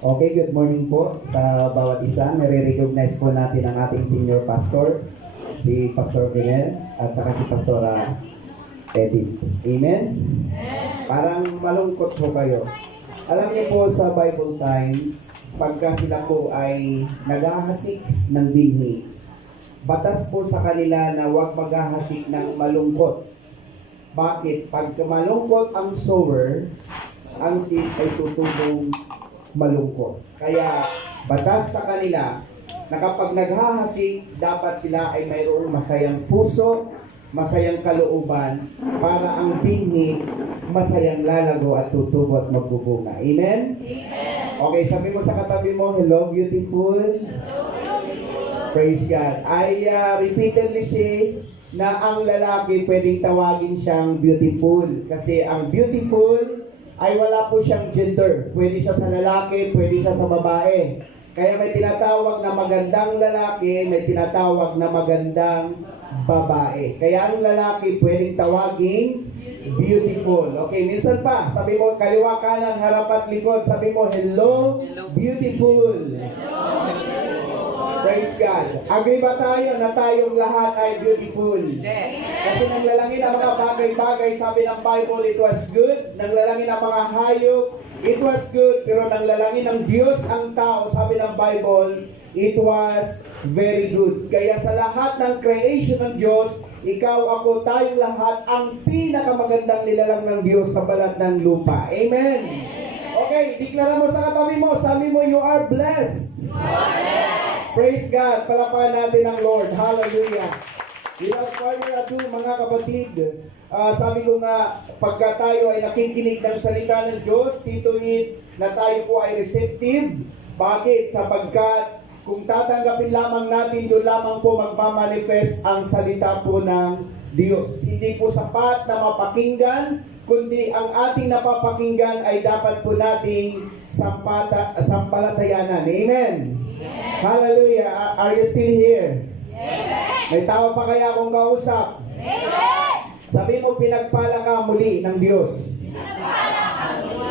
Okay, good morning po sa bawat isa. Nare-recognize po natin ang ating senior pastor, si Pastor Vinel, at saka si Pastora Edith. Amen? Parang malungkot po kayo. Alam niyo po sa Bible times, pagka sila po ay naghahasik ng binhi, batas po sa kanila na huwag maghahasik ng malungkot. Bakit? Pag malungkot ang sower, ang seed ay tutubong malungkot. Kaya batas sa kanila na kapag naghahasik, dapat sila ay mayroong masayang puso, masayang kalooban, para ang binhi masayang lalago at tutubo at magbubunga. Amen? Amen. Okay, sabi mo sa katabi mo, hello beautiful. Praise God. I repeatedly say na ang lalaki pwedeng tawagin siyang beautiful. Kasi ang beautiful ay wala po siyang gender. Pwede siya sa lalaki, pwede siya sa babae. Kaya may tinatawag na magandang lalaki, may tinatawag na magandang babae. Kaya ang lalaki pwedeng tawaging beautiful. Okay, minsan pa, sabi mo, kaliwa, kanan, harap at likod, sabi mo, hello, beautiful. Praise God. Agree ba tayo na tayong lahat ay beautiful? Kasi nanglalangin ang mga bagay-bagay, sabi ng Bible, it was good. Nanglalangin ang mga hayop, it was good. Pero nanglalangin ng Diyos ang tao, sabi ng Bible, it was very good. Kaya sa lahat ng creation ng Diyos, ikaw, ako, tayong lahat, ang pinakamagandang nilalang ng Diyos sa balat ng lupa. Amen? Okay, deklara mo sa katabi mo, sabi mo, you are blessed. Praise God. Palapakan natin ang Lord. Hallelujah. Without further ado, mga kapatid, sabi ko nga, pagka tayo ay nakikinig ng salita ng Diyos, see to it na tayo po ay receptive. Bakit? Kapagka kung tatanggapin lamang natin, doon lamang po magmamanifest ang salita po ng Diyos. Hindi po sapat na mapakinggan, kundi ang ating napapakinggan ay dapat po nating sampalatayanan. Amen? Hallelujah. Are you still here? Amen. May tao pa kaya akong kausap? Amen. Sabi mo, pinagpala ka muli ng Diyos.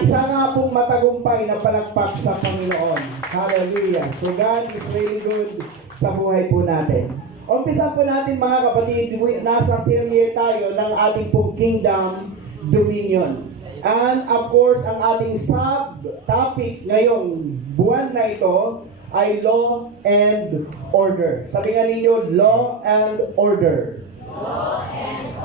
Isa nga pong matagumpay na palakpak sa Panginoon. Hallelujah. So God is really good sa buhay po natin. Umpisa po natin mga kapatid, nasa serye tayo ng ating pong Kingdom Dominion. And of course, ang ating sub-topic ngayong buwan na ito ay law and order. Sabi nga ninyo, law and order.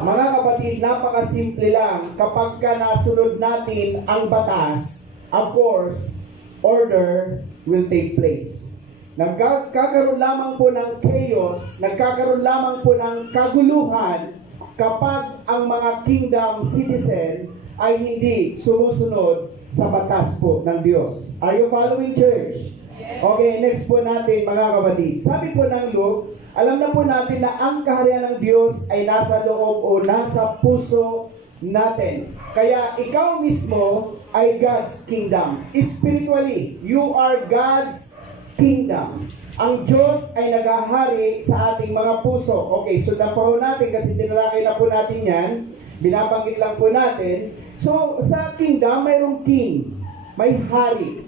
Mga kapatid, napakasimple lang. Kapag ka nasunod natin ang batas, of course, order will take place. Nagkakaroon lamang po ng chaos, nagkakaroon lamang po ng kaguluhan kapag ang mga kingdom citizen ay hindi sumusunod sa batas po ng Diyos. Are you following, church? Okay, next po natin mga kapatid. Sabi po ng Luke, alam na po natin na ang kaharian ng Diyos ay nasa loob o nasa puso natin. Kaya ikaw mismo ay God's kingdom. Spiritually, you are God's kingdom. Ang Diyos ay naghahari sa ating mga puso. Okay, so napaho natin kasi tinalakay na po natin yan. Binabanggit lang po natin. So, sa kingdom, mayroong king. May hari.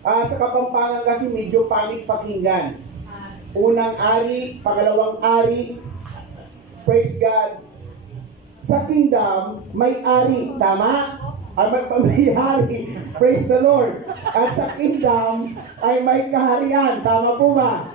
Sa Kapampangan kasi medyo pangit pakinggan. Unang ari, pangalawang ari. Praise God. Sa kingdom, may ari. Tama? May hari. Praise the Lord. At sa kingdom, ay may kaharian. Tama po ba?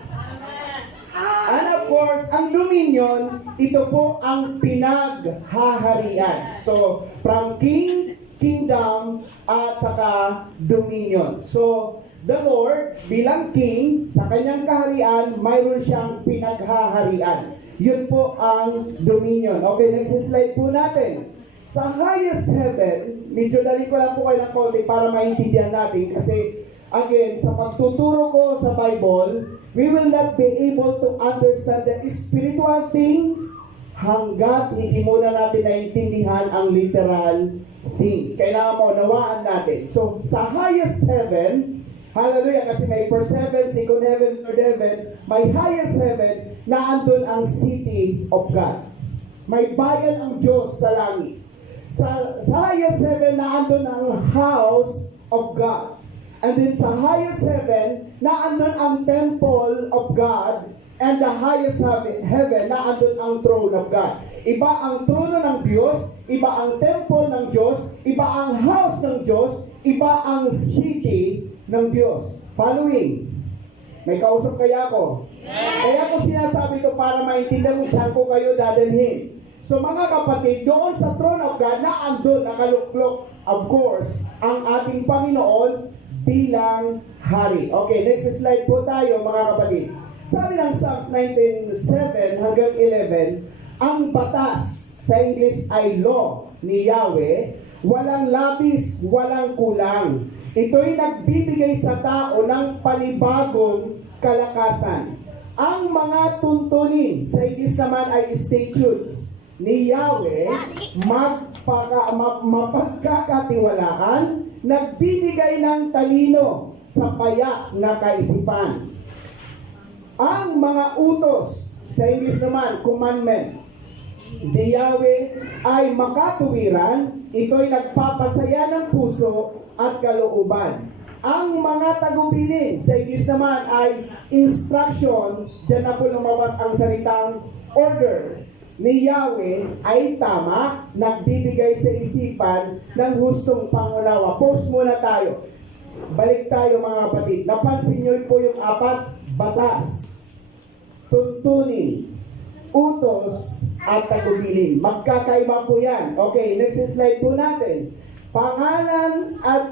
And of course, ang dominion, ito po ang pinaghaharian. So, from king, kingdom, at saka dominion. So, the Lord, bilang king, sa kanyang kaharian, mayroon siyang pinaghaharian. Yun po ang dominion. Okay, next slide po natin. Sa highest heaven, medyo dali ko lang po kayo ng konti para maintindihan natin. Kasi, again, sa pagtuturo ko sa Bible, we will not be able to understand the spiritual things hanggat hindi muna natin naintindihan ang literal things. Kailangan mo nawaan natin. So, sa highest heaven, hallelujah, kasi may first heaven, second heaven, third heaven, may highest heaven, na andun ang city of God. May bayan ang Diyos sa langit. Sa highest heaven, na andun ang house of God. And then sa highest heaven, naandun ang temple of God, and the highest heaven, naandun ang throne of God. Iba ang trono ng Diyos, iba ang temple ng Diyos, iba ang house ng Diyos, iba ang city ng Diyos. Following. May kausap kaya ako? Kaya ko sinasabi ito para maintindihan kung saan ko kayo dadalhin. So mga kapatid, doon sa throne of God, naandun, nakaluklok, of course, ang ating Panginoon bilang hari. Okay, next slide po tayo mga kapatid. Sabi ng Psalms 19:7 hanggang 11, ang batas sa English ay law ni Yahweh, walang labis, walang kulang. Ito'y nagbibigay sa tao ng panibagong kalakasan. Ang mga tuntunin sa English naman ay statutes ni Yahweh, mapagkakatiwalaan, nagbibigay ng talino sa payak na kaisipan. Ang mga utos, sa English naman, commandment, ni Yahweh ay makatuwiran, ito'y nagpapasaya ng puso at kalooban. Ang mga tagubilin, sa English naman ay instruction, dyan na po lumabas ang salitang order, ni Yahweh ay tama, nagbibigay sa isipan ng hustong pangunawa. Pause muna tayo. Balik tayo mga kapatid. Napansin niyo po yung 4 batas, tuntunin, utos, at tagubilin. Magkakaiba po yan. Okay, next slide po natin. Pangalan at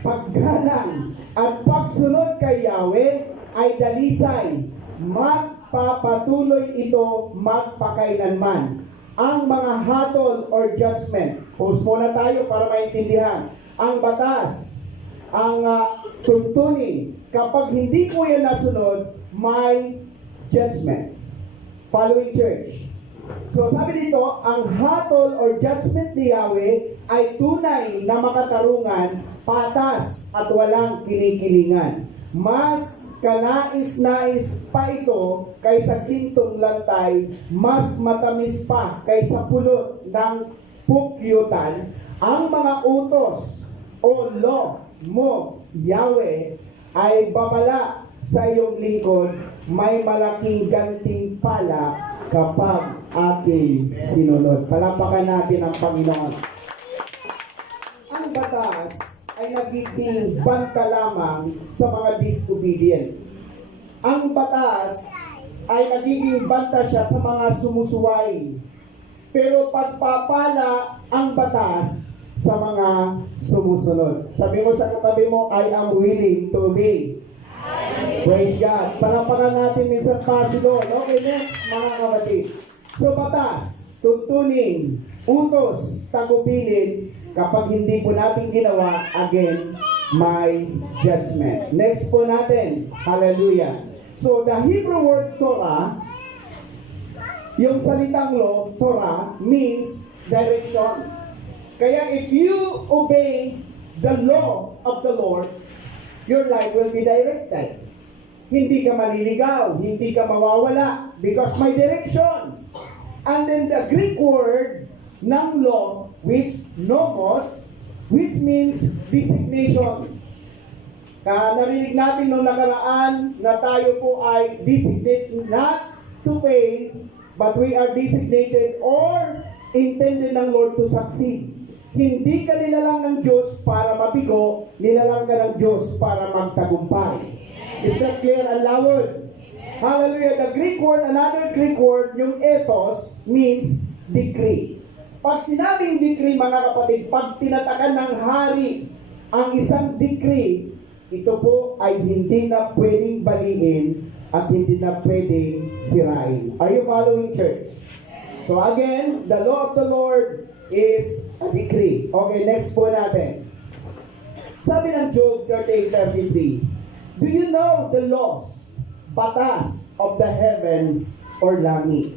paggalang at pagsunod kay Yahweh ay dalisay. Magpapatuloy ito magpakailanman. Ang mga hatol or judgment. Pause muna tayo para maintindihan. Ang batas, ang tuntunin, kapag hindi po yan nasunod, may judgment. Following church. So sabi dito, ang hatol or judgment ni Yahweh ay tunay na makatarungan, patas at walang kinikilingan. Mas kanais-nais pa ito kaysa gintong lantay, mas matamis pa kaysa pulot ng pukyutan. Ang mga utos o law mo, Yahweh, ay babala sa iyong lingkod, may malaking gantimpala kapag ating sinunod. Palapakan natin ang Panginoon. Ang batas ay nagiging banta lamang sa mga disobedient. Ang batas ay nagiging banta siya sa mga sumusuway. Pero pagpapala ang batas sa mga sumusunod. Sabi mo sa katabi mo, I am willing to obey. Praise God. Palapakan natin minsan pa si Lord. Okay, next mga kapatid. So batas, tuntunin, utos, tagubilin, kapag hindi po natin ginawa, again, may judgment. Next po natin. Hallelujah. So the Hebrew word Torah, yung salitang law, Torah, means direction. Kaya if you obey the law of the Lord, your life will be directed. Hindi ka maliligaw, hindi ka mawawala, because may direction. And then the Greek word ng law, which nomos, which means designation. Narinig natin nung nakaraan na tayo po ay designated not to fail, but we are designated or intended ng Lord to succeed. Hindi ka nilalang ng Diyos para mabigo, nilalang ka ng Diyos para magtagumpay. Is that clear and loud? Hallelujah. The Greek word, another Greek word, yung ethos, means decree. Pag sinabing decree, mga kapatid, pag tinatakan ng hari ang isang decree, ito po ay hindi na pwedeng baliin at hindi na pwedeng sirain. Are you following, church? So again, the law of the Lord is a decree. Okay, next po natin. Sabi ng Job 38:33, do you know the laws, batas of the heavens or langit?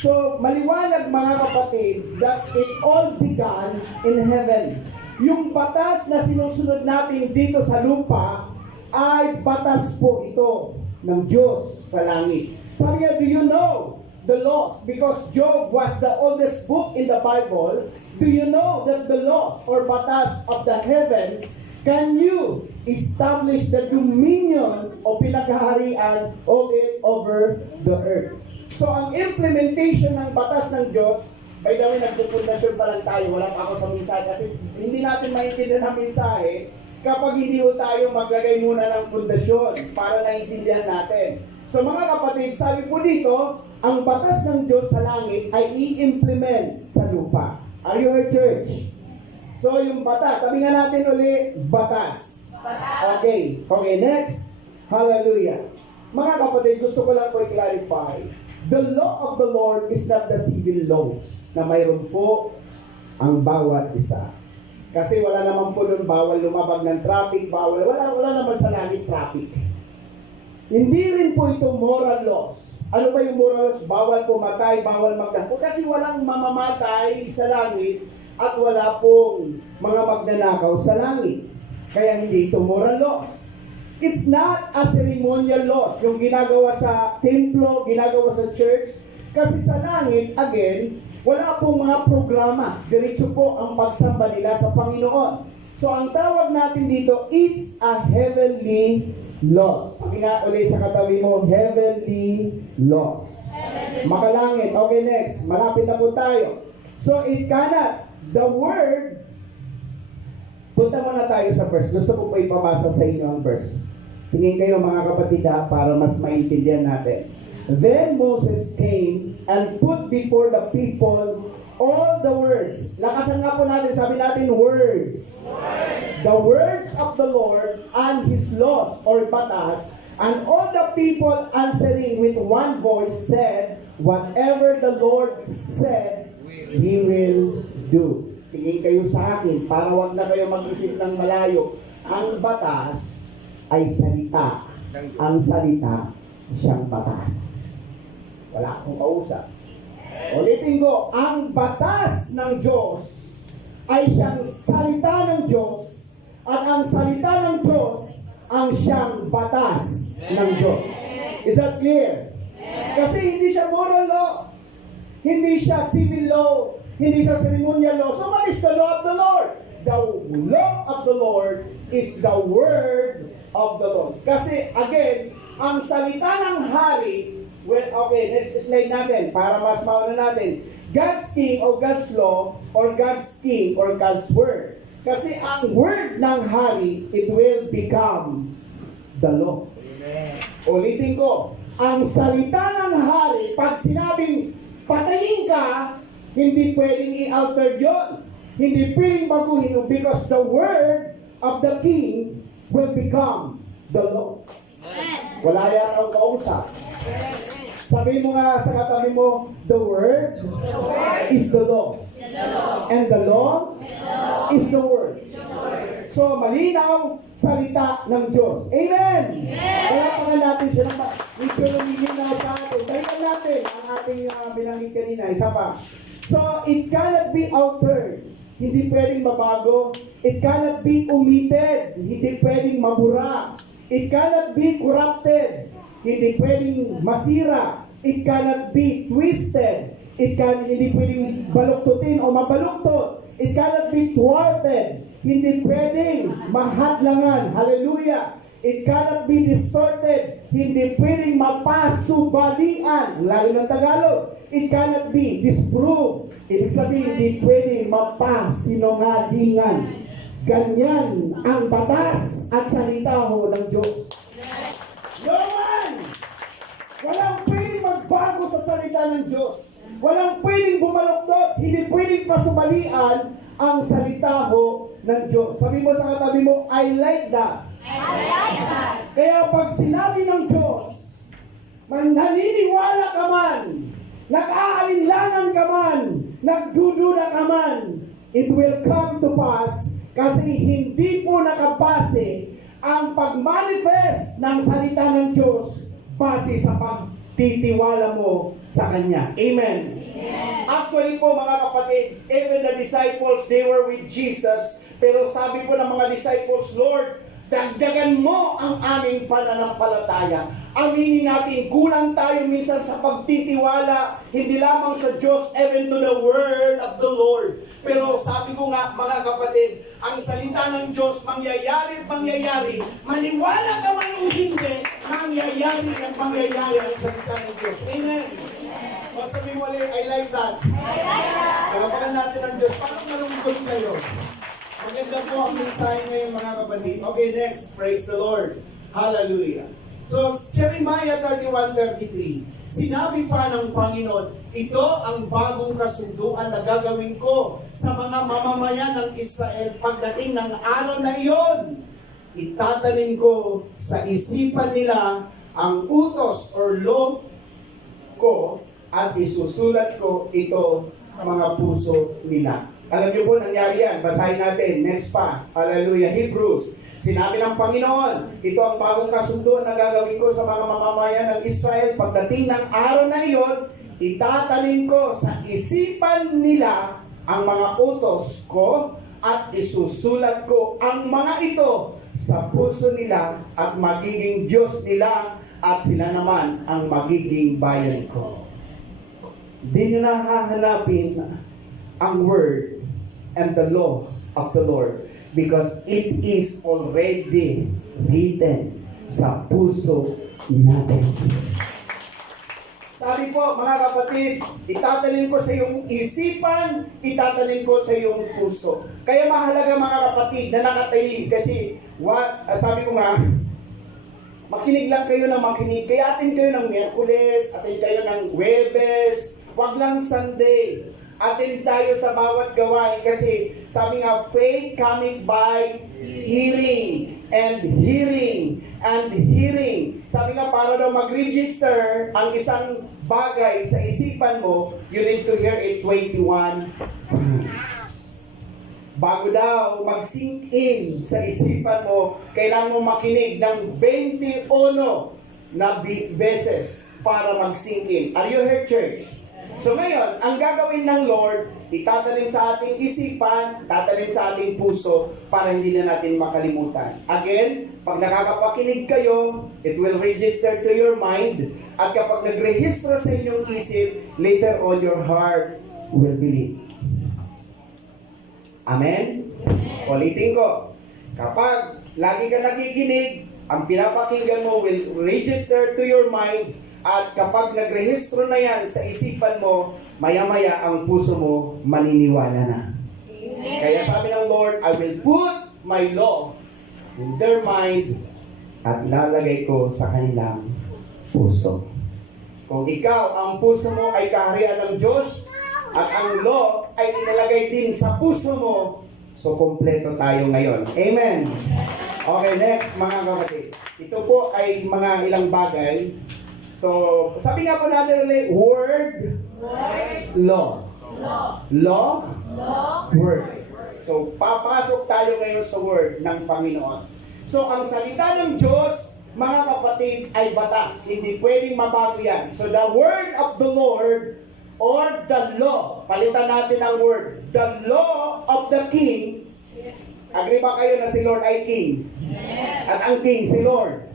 So, maliwanag mga kapatid that it all began in heaven. Yung batas na sinusunod natin dito sa lupa ay batas po ito ng Diyos sa langit. Sabi niya, do you know the laws? Because Job was the oldest book in the Bible. Do you know that the laws or batas of the heavens can you establish the dominion o pinaghaharian of it over the earth? So, ang implementation ng batas ng Diyos, by the way, nagpupundasyon pa lang tayo, wala pa ako sa mensahe, kasi hindi natin maintindihan ang mensahe kapag hindi ho tayo maglagay muna ng pundasyon para naintindihan natin. So mga kapatid, sabi po dito, ang batas ng Diyos sa langit ay i-implement sa lupa. Are you here, church? So yung batas, sabi nga natin uli, batas. Okay, next. Hallelujah. Mga kapatid, gusto ko lang po i-clarify. The law of the Lord is not the civil laws na mayroon po ang bawat isa. Kasi wala naman po doon bawal lumabag ng traffic, wala naman sa langit traffic. Hindi rin po ito moral laws. Ano ba yung moral laws? Bawal pumatay, bawal magdampo. Kasi walang mamamatay sa langit at wala pong mga magnanakaw sa langit. Kaya hindi ito moral laws. It's not a ceremonial laws. Yung ginagawa sa templo, ginagawa sa church. Kasi sa langit, again, wala pong mga programa. Diretso po ang pagsamba nila sa Panginoon. So ang tawag natin dito, it's a heavenly laws. Sabi nga ulit sa katabi mo, heavenly laws. Makalangit. Okay, next. Malapit na po tayo. So it cannot, the word, punta muna tayo sa verse. Gusto ko po ipabasa sa inyo ang verse. Tingin kayo mga kapatid para mas maintindihan natin. Then Moses came and put before the people all the words. Lakasan nga po natin, sabi natin words. The words of the Lord and His laws or batas. And all the people answering with one voice said, whatever the Lord said, He will do. Tingin kayo sa akin para wag na kayo mag-isip ng malayo. Ang batas ay salita. Ang salita siyang batas. Wala akong kausap. Ulitin ko, ang batas ng Diyos ay siyang salita ng Diyos at ang salita ng Diyos ang siyang batas ng Diyos. Is that clear? Kasi hindi siya moral law, hindi siya civil law, hindi siya ceremonial law. So what is the law of the Lord? The law of the Lord is the word of the Lord. Kasi again, ang salita ng hari, well, okay, next slide natin para mas mauna natin. God's king or God's law or God's king or God's word. Kasi ang word ng hari, it will become the law. Amen. Ulitin ko, ang salita ng hari, pag sinabing patayin ka, hindi pwedeng i-alter yun. Hindi pwedeng baguhin yun because the word of the king will become the law. Wala yan ang kausap. Sabi mo nga sa katabi mo, the word is the law. And the law is the word. So, malinaw salita ng Diyos. Amen! Kaya pa nga natin siya ito lumilinaw sa atin. Kaya natin ang ating binanggit kanina. Isa pa. So, it cannot be altered. Hindi pwedeng mabago. It cannot be omitted. Hindi pwedeng mabura. It cannot be corrupted. Hindi pwedeng masira. It cannot be twisted. Hindi pwedeng baluktutin o mabaluktot. It cannot be thwarted. Hindi pwedeng mahadlangan. Hallelujah. It cannot be distorted. Hindi pwedeng mapasubalian. Lalo ng Tagalog. It cannot be disproved. Ibig sabihin, hindi pwedeng mapasinungalingan. Ganyan ang batas at salita ho ng Diyos. No man! Walang pwedeng magbago sa salita ng Diyos. Walang pwedeng bumaluktot. Hindi pwedeng pasubalian ang salita ho ng Diyos. Sabi mo sa katabi mo, I like that. I like that. Kaya pag sinabi ng Diyos, naniniwala ka man, nag-aalinlangan ka man, nagdududa ka man, it will come to pass kasi hindi po nakabase ang pag-manifest ng salita ng Diyos base sa pagtitiwala mo sa Kanya. Amen. Actually po mga kapatid, even the disciples, they were with Jesus, pero sabi po ng mga disciples, Lord, dagdagan mo ang aming pananampalataya. Aminin natin, kulang tayo minsan sa pagtitiwala, hindi lamang sa Diyos, even to the word of the Lord. Pero sabi ko nga, mga kapatid, ang salita ng Diyos mangyayari at mangyayari. Maniwala ka man o hindi, mangyayari at mangyayari ang salita ng Diyos. Amen. O sabi mo ulit, I like that. Kalabakan natin ang Diyos. Parang malungkot kayo. Maganda po ang mensahe ngayon mga kapatid. Okay, next. Praise the Lord. Hallelujah. So, Jeremiah 31:33. Sinabi pa ng Panginoon, ito ang bagong kasunduan na gagawin ko sa mga mamamayan ng Israel pagdating ng araw na iyon. Itatanim ko sa isipan nila ang utos or law ko at isusulat ko ito sa mga puso nila. Alam niyo po, nangyari yan. Basahin natin. Next pa. Hallelujah. Hebrews. Sinabi ng Panginoon, ito ang bagong kasunduan na gagawin ko sa mga mamamayan ng Israel. Pagdating ng araw na iyon, itatanim ko sa isipan nila ang mga utos ko at isusulat ko ang mga ito sa puso nila at magiging Diyos nila at sila naman ang magiging bayan ko. Di nyo nahahanapin ang word and the law of the Lord because it is already written sa puso natin. Sabi po, mga kapatid, itatanim ko sa iyong isipan, itatanim ko sa iyong puso. Kaya mahalaga mga kapatid na nakatayin kasi sabi ko nga, makinig lang kayo ng makinig. Kaya atin kayo ng Miyerkules, atin kayo ng Huwebes, wag lang Sunday. Atin tayo sa bawat gawain kasi sabi nga, faith coming by hearing and hearing and hearing. Sabi nga, para daw mag-register ang isang bagay sa isipan mo, you need to hear it 21 times. Bago daw mag-sink in sa isipan mo, kailangan mo makinig ng 21 na beses para mag-sink in. Are you here, church? So ngayon, ang gagawin ng Lord, itatanim sa ating isipan, tatanim sa ating puso, para hindi na natin makalimutan. Again, pag nakakapakinig kayo, it will register to your mind. At kapag nagrehistro sa inyong isip, later on your heart will believe. Amen? Ulitin ko. Kapag lagi ka nakikinig, ang pinapakinggan mo will register to your mind. At kapag nagrehistro na yan sa isipan mo, maya-maya ang puso mo maniniwala na. Kaya sabi ng Lord, I will put my law in their mind at lalagay ko sa kanilang puso. Kung ikaw, ang puso mo ay kaharian ng Diyos at ang law ay inilagay din sa puso mo, so kompleto tayo ngayon. Amen. Okay, next mga kapatid. Ito po ay mga ilang bagay. So, sabi nga po natin ulit, word, law. Law, word. So, papasok tayo ngayon sa word ng Panginoon. So, ang salita ng Diyos, mga kapatid, ay batas. Hindi pwedeng mabago yan. So, the word of the Lord or the law, palitan natin ang word, the law of the King. Agree ba kayo na si Lord ay King? At ang King, si Lord.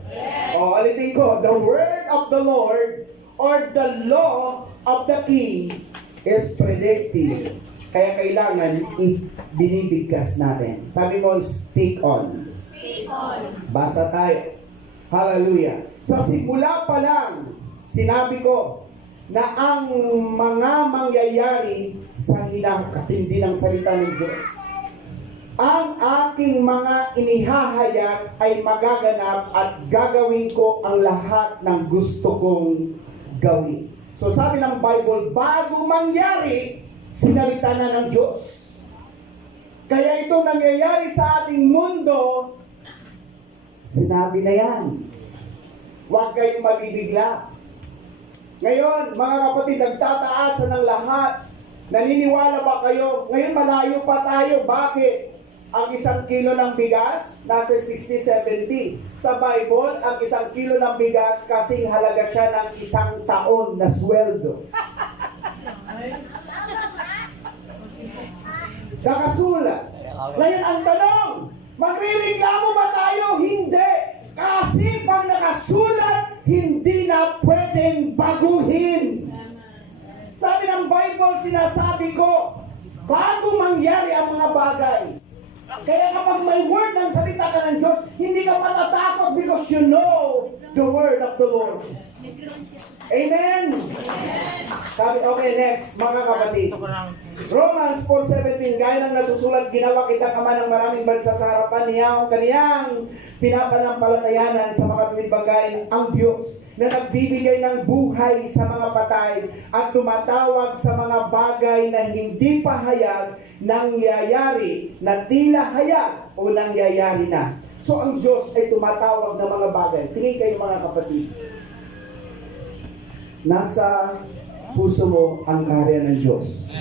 O, alitin ko, the word of the Lord or the law of the King is predictive. Kaya kailangan binibigkas natin. Sabi mo, speak on. Speak on. Basa tayo. Hallelujah. Sa simula pa lang, sinabi ko na ang mga mangyayari sa hinakatindi ng salita ng Diyos. Ang aking mga inihahayag ay magaganap at gagawin ko ang lahat ng gusto kong gawin. So sabi ng Bible, bago mangyari, sinalita na ng Diyos. Kaya ito nangyayari sa ating mundo, sinabi na yan. Huwag kayong mabibigla. Ngayon, mga kapatid, nagtataasan ng lahat. Naniniwala ba kayo? Ngayon malayo pa tayo. Bakit? Ang 1 kilo ng bigas, nasa 60-70. Sa Bible, ang 1 kilo ng bigas, kasing halaga siya ng 1 taon na sweldo. Nakasulat. Ngayon ang tanong, magre-reklamo ba tayo? Hindi. Kasi pag nakasulat, hindi na pwedeng baguhin. Sabi ng Bible, sinasabi ko, bago mangyari ang mga bagay, Kaya kapag may word ng salita ka ng Diyos, hindi ka matatakot because you know the word of the Lord. Amen? Sabi, okay, next, mga kapatid. Romans 4:17, gaya ng nasusulat, ginawa kita kama ng maraming bansa sa harapan niya, kaniyang pinapanampalatayanan sa mga tuwid bagay ang Diyos na nagbibigay ng buhay sa mga patay at tumatawag sa mga bagay na hindi pa hayag nangyayari na tila hayag o nangyayari na. So ang Diyos ay tumatawag ng mga bagay. Tingin kayo mga kapatid. Nasa puso mo ang karya ng Diyos.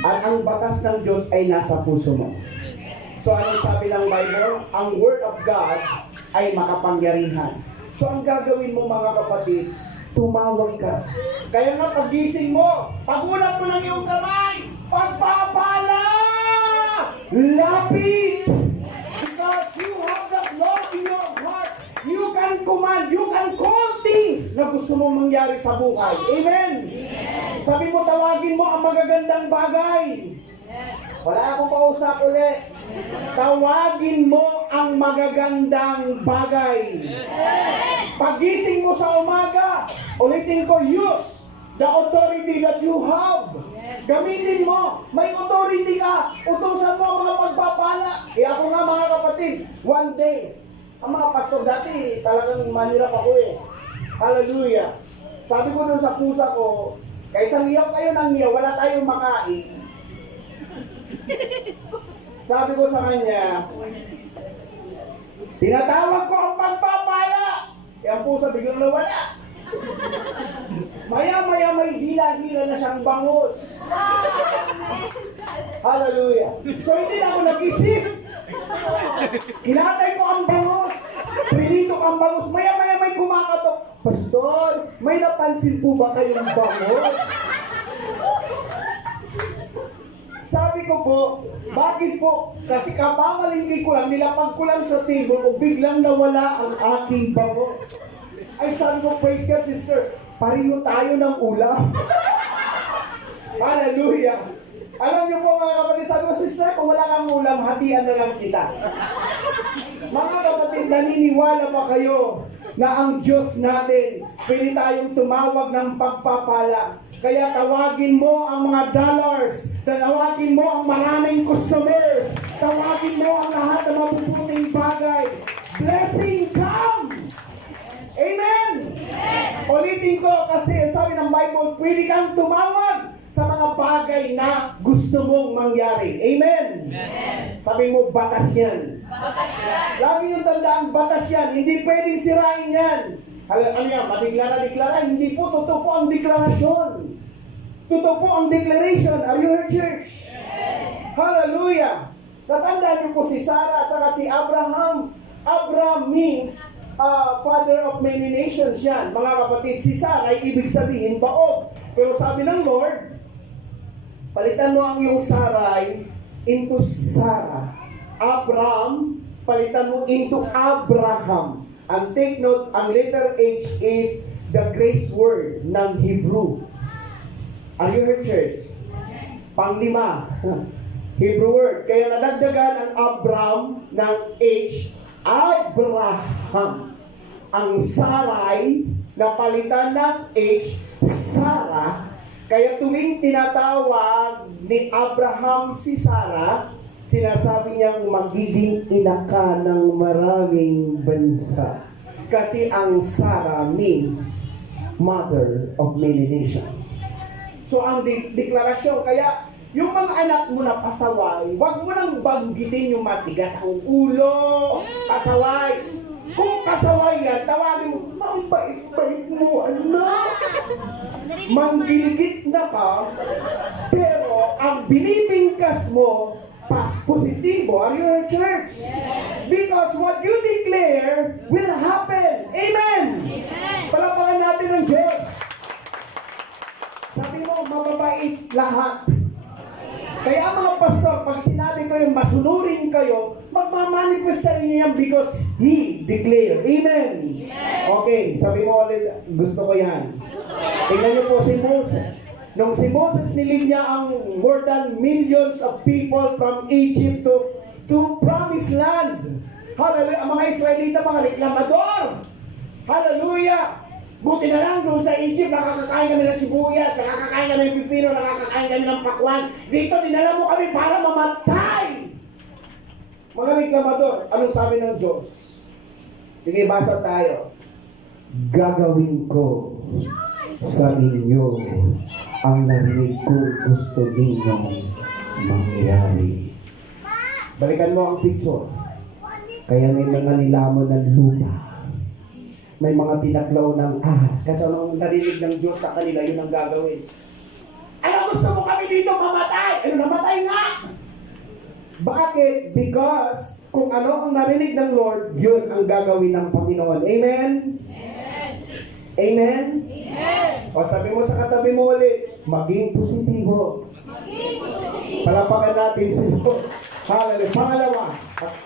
At ang batas ng Diyos ay nasa puso mo. So anong sabi ng Bible? Ang Word of God ay makapangyarihan. So ang gagawin mo mga kapatid, tumawag ka. Kaya nga pagising mo, pagulat mo ng iyong kamay, pagpapala! Lapit! Because you have the Lord in your heart. You can command, you can call things na gusto mong mangyari sa buhay. Amen? Sabi mo, tawagin mo ang magagandang bagay. Wala akong kausap ulit. Tawagin mo ang magagandang bagay. Pagising mo sa umaga, ulitin ko, use the authority that you have. Gamitin mo. May authority ka. Utusan mo ang mga pagpapala. Ako nga mga kapatid, one day, ang mga pastor dati, talagang manirap ako eh. Hallelujah. Sabi ko dun sa pusa ko, kaysa niyaw kayo ng niyaw, wala tayong makain. Sabi ko sa kanya, tinatawag ko ang pagpapala. Ang pusa biglang nawala. Maya-maya may hila-hila na siyang bangus. Hallelujah. So hindi na ako nag-isip. Kinatay ko ang bangus. Pinito ko ang bangus. Maya-maya may kumakatok. Pastor, may napansin po ba kayong bangus? Sabi ko po, bakit po? Kasi kapamalingki ko lang, nilapag ko lang sa table o biglang nawala ang aking bangus. Ay sabi ko, praise God sister, pareho tayo ng ulam. Hallelujah. Alam niyo po mga kapatid, sabi ko, sister, kung wala kang ulam, hatian na lang kita. Mga kapatid, naniniwala ba kayo na ang Diyos natin, pwede tayong tumawag ng pagpapala? Kaya tawagin mo ang mga dollars, tawagin mo ang maraming customers, tawagin mo ang lahat ng mabubuting bagay. Blessing come! Amen! Ulitin ko kasi sabi ng Bible, pwede kang tumawag sa mga bagay na gusto mong mangyari. Amen! Sabi mo, batas yan. Lagi yung tandaan, batas yan. Hindi pwedeng sirain yan. Ano yan, madeklara-deklara, hindi po, totoo po ang deklarasyon. Totoo po ang declaration. Are you here, church? Hallelujah! Natandaan niyo po si Sarah at saka si Abraham. Abraham means father of many nations yan. Mga kapatid, si Sarah ay ibig sabihin baog. Pero sabi ng Lord, palitan mo ang iyong Sarai into Sarah. Abraham, palitan mo into Abraham. And take note, ang letter H is the grace word ng Hebrew. Are you here, church? Panglima. Hebrew word. Kaya nadagdagan ang Abraham ng H, Abraham. Ang Sarai, napalitan ng H, Sarah. Kaya tuwing tinatawag ni Abraham si Sarah, sinasabi niyang magiging ina ka ng maraming bansa. Kasi ang Sarah means mother of many nations. So ang deklarasyon, kaya yung mga anak mo na pasaway, wag mo nang banggitin yung matigas ang ulo, pasaway. Kung pasaway yan, tawagin mo, ang bait-bait mo, anak. Manggilgit na ka, pero ang binibingkas mo, positibo. Are you in church? Because what you declare will happen. Amen! Palapakan natin ng Diyos. Sabi mo, mababait lahat. Kaya mga pastor, pag sinabi ko yung masunurin kayo, magmamanifest sa inyo yan because He declared. Amen? Okay, sabi mo ulit, gusto ko yan. Tingnan niyo po si Moses. Nung si Moses niligya ang more than millions of people from Egypt to to promised land. Hallelujah. Ang mga Israelita, mga reklamador. Hallelujah. Buti na lang doon sa Egypt, nakakakain kami ng sibuyas, nakakakain kami ng pipino, nakakakain kami ng pakwan. Dito, dinala mo kami para mamatay. Mga reklamador, anong sabi ng Diyos? Sige, basa tayo. Gagawin ko sa inyo ang narinig ko gusto ninyong mangyari. Balikan mo ang picture. Kaya may mga nilamon ng lupa. May mga tinaklaw ng ahas. Kasi anong narinig ng Diyos sa kanila, yun ang gagawin. Ano gusto mo kami dito mamatay? Ano, namatay nga! Bakit? Because kung ano ang narinig ng Lord, yun ang gagawin ng Panginoon. Amen? Amen? O sabi mo sa katabi mo ulit, maging positibo. Palapakan natin si Lord. Hallelujah. Pangalawa,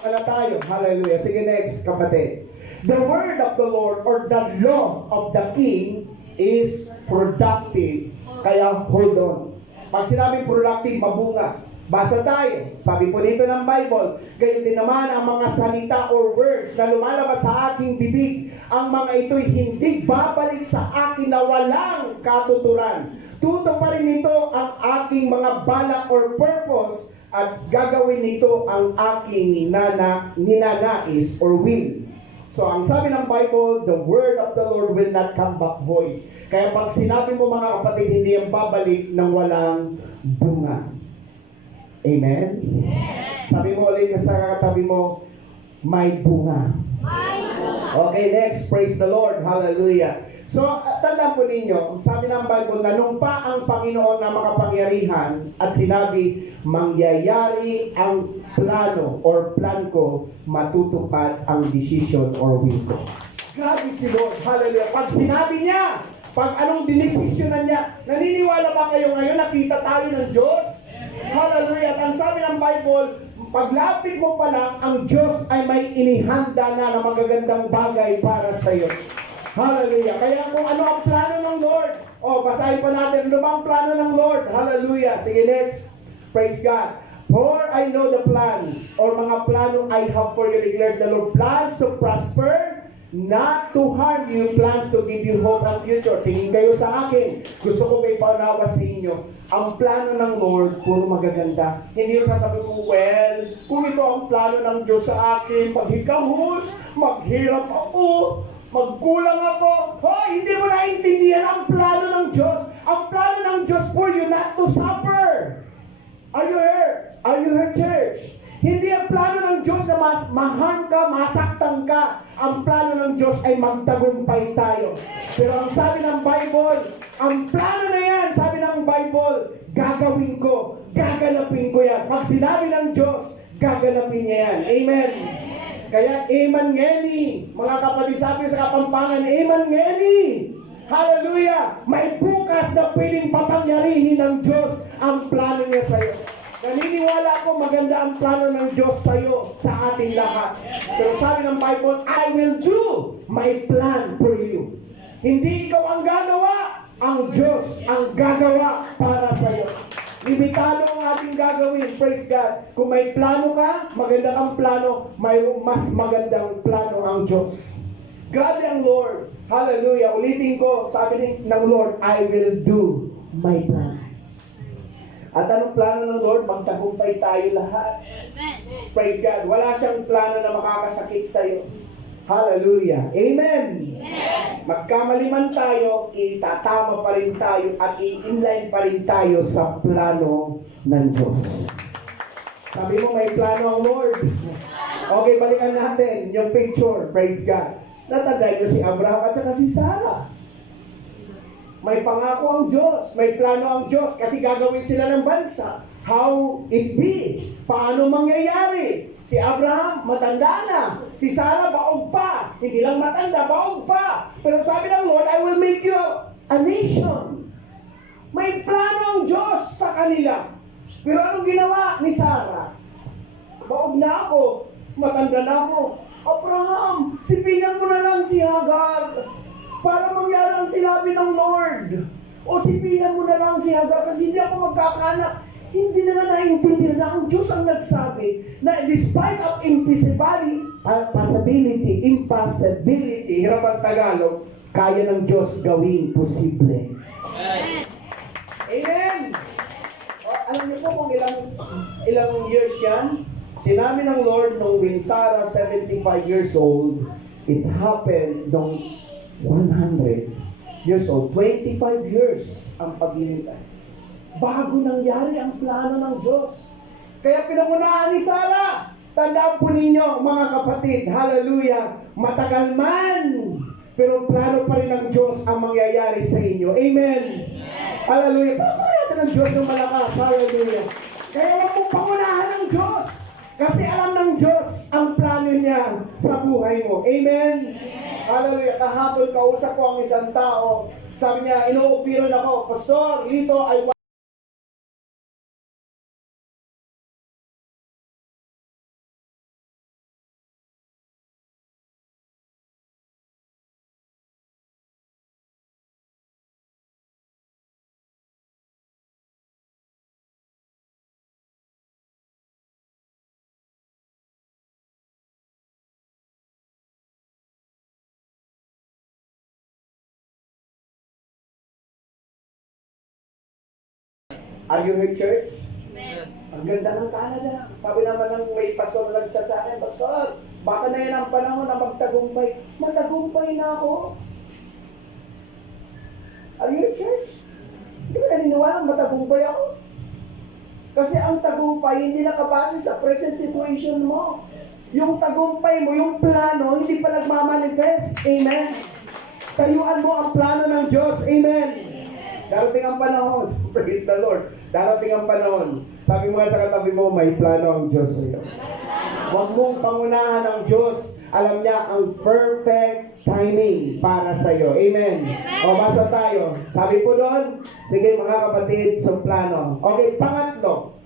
pala tayo. Hallelujah. Sige, next, kapatid. The word of the Lord or the law of the king is productive. Kaya hold on. Pag sinabing productive, mabunga. Basa tayo. Sabi po dito ng Bible, gayon din naman ang mga salita or words na lumalabas sa aking bibig, ang mga ito'y hindi babalik sa akin na walang katuturan. Tutuparin nito ang aking mga balak or purpose at gagawin nito ang aking ninanais or will. So, ang sabi ng Bible, the word of the Lord will not come back void. Kaya pag sinabi mo mga kapatid, hindi yan babalik ng walang bunga. Amen? Sabi mo ulit sa kakatabi mo, may bunga. Okay, next, praise the Lord. Hallelujah. So, tandaan po ninyo, sabi ng Bible na nung pa ang Panginoon na makapangyarihan at sinabi, mangyayari ang plano or plan ko, matutupad ang decision or will ko. Grabe si Lord. Hallelujah. Pag sinabi niya, pag anong dinesisyonan niya, naniniwala ba kayo ngayon nakita tayo ng Diyos? Hallelujah. At ang sabi ng Bible, paglapit mo pa lang, ang Diyos ay may inihanda na magagandang bagay para sa iyo. Hallelujah. Kaya kung ano ang plano ng Lord, basahin pa natin, ano ba ang plano ng Lord? Hallelujah. Sige, next. Praise God. For I know the plans, or mga plano I have for you, declares the Lord. Plans to prosper, not to harm you, plans to give you hope and future. Tingin kayo sa akin. Gusto ko may paunawa sa inyo. Ang plano ng Lord, puro magaganda. Hindi yung sasabi ko, well, kung ito ang plano ng Diyos sa akin, maghikahos, maghirap ako, magkulang ako. Hindi mo naiintindihan ang plano ng Diyos. Ang plano ng Diyos for you not to suffer. Are you here? Are you here, church? Hindi ang plano ng Diyos na mas maharm ka, masaktan ka. Ang plano ng Diyos ay magtagumpay tayo. Pero ang sabi ng Bible, ang plano na yan, sabi ng Bible, gagawin ko, gaganapin ko yan. Pag sinabi ng Diyos, gaganapin niya yan. Amen. Kaya, amen ngeni. Mga kapatid, sabi sa Kapampangan, amen ngeni. Hallelujah! May bukas na pwedeng papangyarihin ng Diyos ang plano niya sa iyo. Naniniwala ako maganda ang plano ng Diyos sa iyo, sa ating lahat. Pero sabi ng Bible, I will do my plan for you. Hindi ikaw ang gagawa, ang Diyos ang gagawa para sa iyo. Limitado ang ating gagawin, praise God. Kung may plano ka, maganda kang plano, may mas magandang plano ang Diyos. God ang Lord. Hallelujah. Ulitin ko, sabi ng Lord, I will do my plan. At anong plano ng Lord? Magtagumpay tayo lahat. Praise God. Wala siyang plano na makakasakit sa iyo. Hallelujah. Amen. Magkamali man tayo, itatama pa rin tayo at i-inline pa rin tayo sa plano ng Diyos. Sabi mo, may plano ang Lord. Okay, balikan natin yung picture. Praise God. Natandaan nyo si Abraham at saka si Sarah. May pangako ang Diyos, may plano ang Diyos kasi gagawin sila ng bansa. How it be? Paano mangyayari? Si Abraham, matanda na. Si Sarah, baog pa. Hindi lang matanda, baog pa. Pero sabi ng Lord, I will make you a nation. May plano ang Diyos sa kanila. Pero anong ginawa ni Sarah? Baog na ako, matanda na ako. Abraham, sipigan mo na lang si Hagar para mangyari ang sinabi ng Lord. O sipigan mo na lang si Hagar kasi hindi ako magkakanak. Hindi nila naiintindihan na ang Diyos ang nagsabi na despite of impossibility, Hirap ang Tagalog. kaya ng Diyos gawing posible. Amen! O, alam niyo po kung ilang years yan? Sinabi ng Lord nung when Sarah 75 years old, It happened nung 100 years old. 25 years ang paghihintay. Bago nangyari ang plano ng Diyos. kaya pinangunahan ni Sarah. Tandaan po ninyo mga kapatid, hallelujah, matagal man, pero plano pa rin ng Diyos ang mangyayari sa inyo. Amen. Hallelujah. Pagkakas natin ng Diyos ng malakas. Hallelujah. Kaya huwag mong pangunahan ng Diyos. Kasi alam ng Diyos ang plano niya sa buhay mo. Amen. Hallelujah. Kahapon kausap ko ang isang tao. Sabi niya, inuupiran ako, Pastor, ito ay Are you here, church? Ang ganda ng Canada. Sabi naman ng may pastor na nagchat sa akin, Pastor, baka na yan ang panahon na magtagumpay. Magtagumpay na ako. Are you here, church? Hindi ko naniniwala matagumpay ako. Kasi ang tagumpay hindi nakabase sa present situation mo. Yung tagumpay mo, yung plano, hindi pa nagmamanifest. Amen? Tayuan mo ang plano ng Diyos. Amen? Darating ang panahon. Praise the Lord. Darating ang panahon. Sabi mo nga sa katabi mo, may plano ang Diyos sa iyo. Huwag mong pangunahan ng Diyos. Alam niya ang perfect timing para sa iyo. Amen. O basa tayo. Sabi po doon, sige mga kapatid, sa plano. Okay, pangatlo.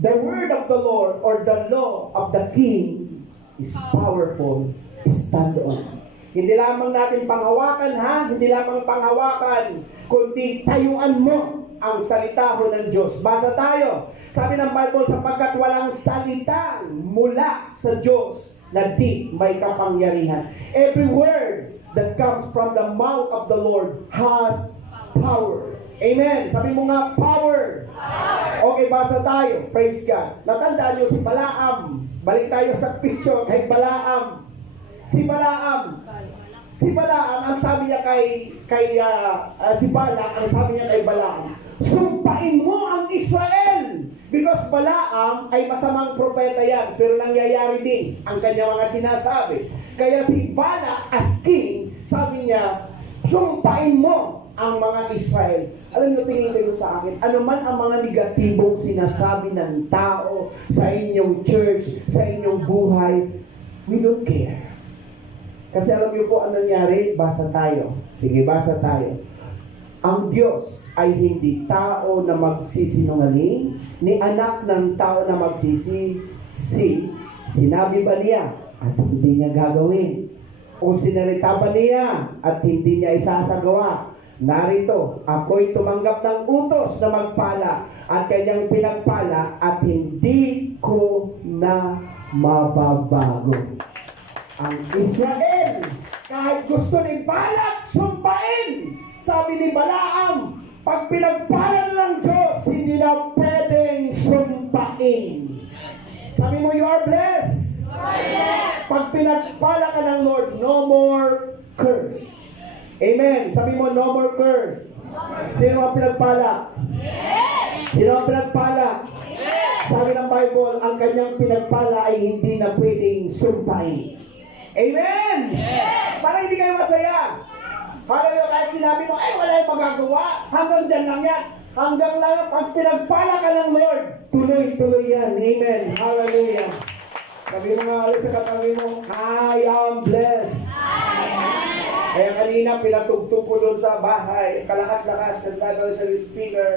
The word of the Lord or the law of the King is powerful. Stand on. Hindi lamang natin panghawakan ha, hindi lamang panghawakan, kundi tayuan mo ang salita ho ng Diyos. Basa tayo. Sabi ng Bible, sapagkat walang salita mula sa Diyos na di may kapangyarihan. Every word that comes from the mouth of the Lord has power. Amen. Sabi mo nga, power. Okay, basa tayo. Praise God. Natandaan niyo si Balaam. Balik tayo sa picture kay Balaam. Si Balaam, ang sabi niya si Balak, ang sabi niya kay Balaam, sumpain mo ang Israel. Because Balaam ay masamang propeta yan, pero nangyayari din ang kanyang mga sinasabi. Kaya si Balak as king, sabi niya, sumpain mo ang mga Israel. Alam niyo, tingin kayo sa akin, ano man ang mga negatibong sinasabi ng tao sa inyong church, sa inyong buhay, we don't care. Kasi alam niyo po ang nangyari, basa tayo. Sige, basa tayo. Ang Diyos ay hindi tao na magsisinungaling, ni anak ng tao na magsisisi. Sinabi ba niya at hindi niya gagawin? O sinarita ba niya at hindi niya isasagawa? Narito, ako'y tumanggap ng utos na magpala at kanyang pinagpala at hindi ko na mababago. Ang Israel, kahit gusto ni Balak sumpain, sabi ni Balaam, pag pinagpala ng Diyos, hindi na pwedeng sumpain. Sabi mo, you are blessed. Pag pinagpala ka ng Lord, no more curse. Amen. Sabi mo, no more curse. Sino ang pinagpala? Sino ang pinagpala? Sabi ng Bible, ang kanyang pinagpala ay hindi na pwedeng sumpain. Amen! Para hindi kayo masaya. Hallelujah, kahit sinabi mo, ay wala yung magagawa. Hanggang dyan lang yan. Hanggang lang, pag pinagpala ka ng Lord, tuloy-tuloy yan. Amen. Hallelujah. Sabi mo nga ulit sa katabi mo, I am blessed. Kaya kanina, pinatugtog ko doon sa bahay. Kalakas-lakas, nagsasabi sa speaker.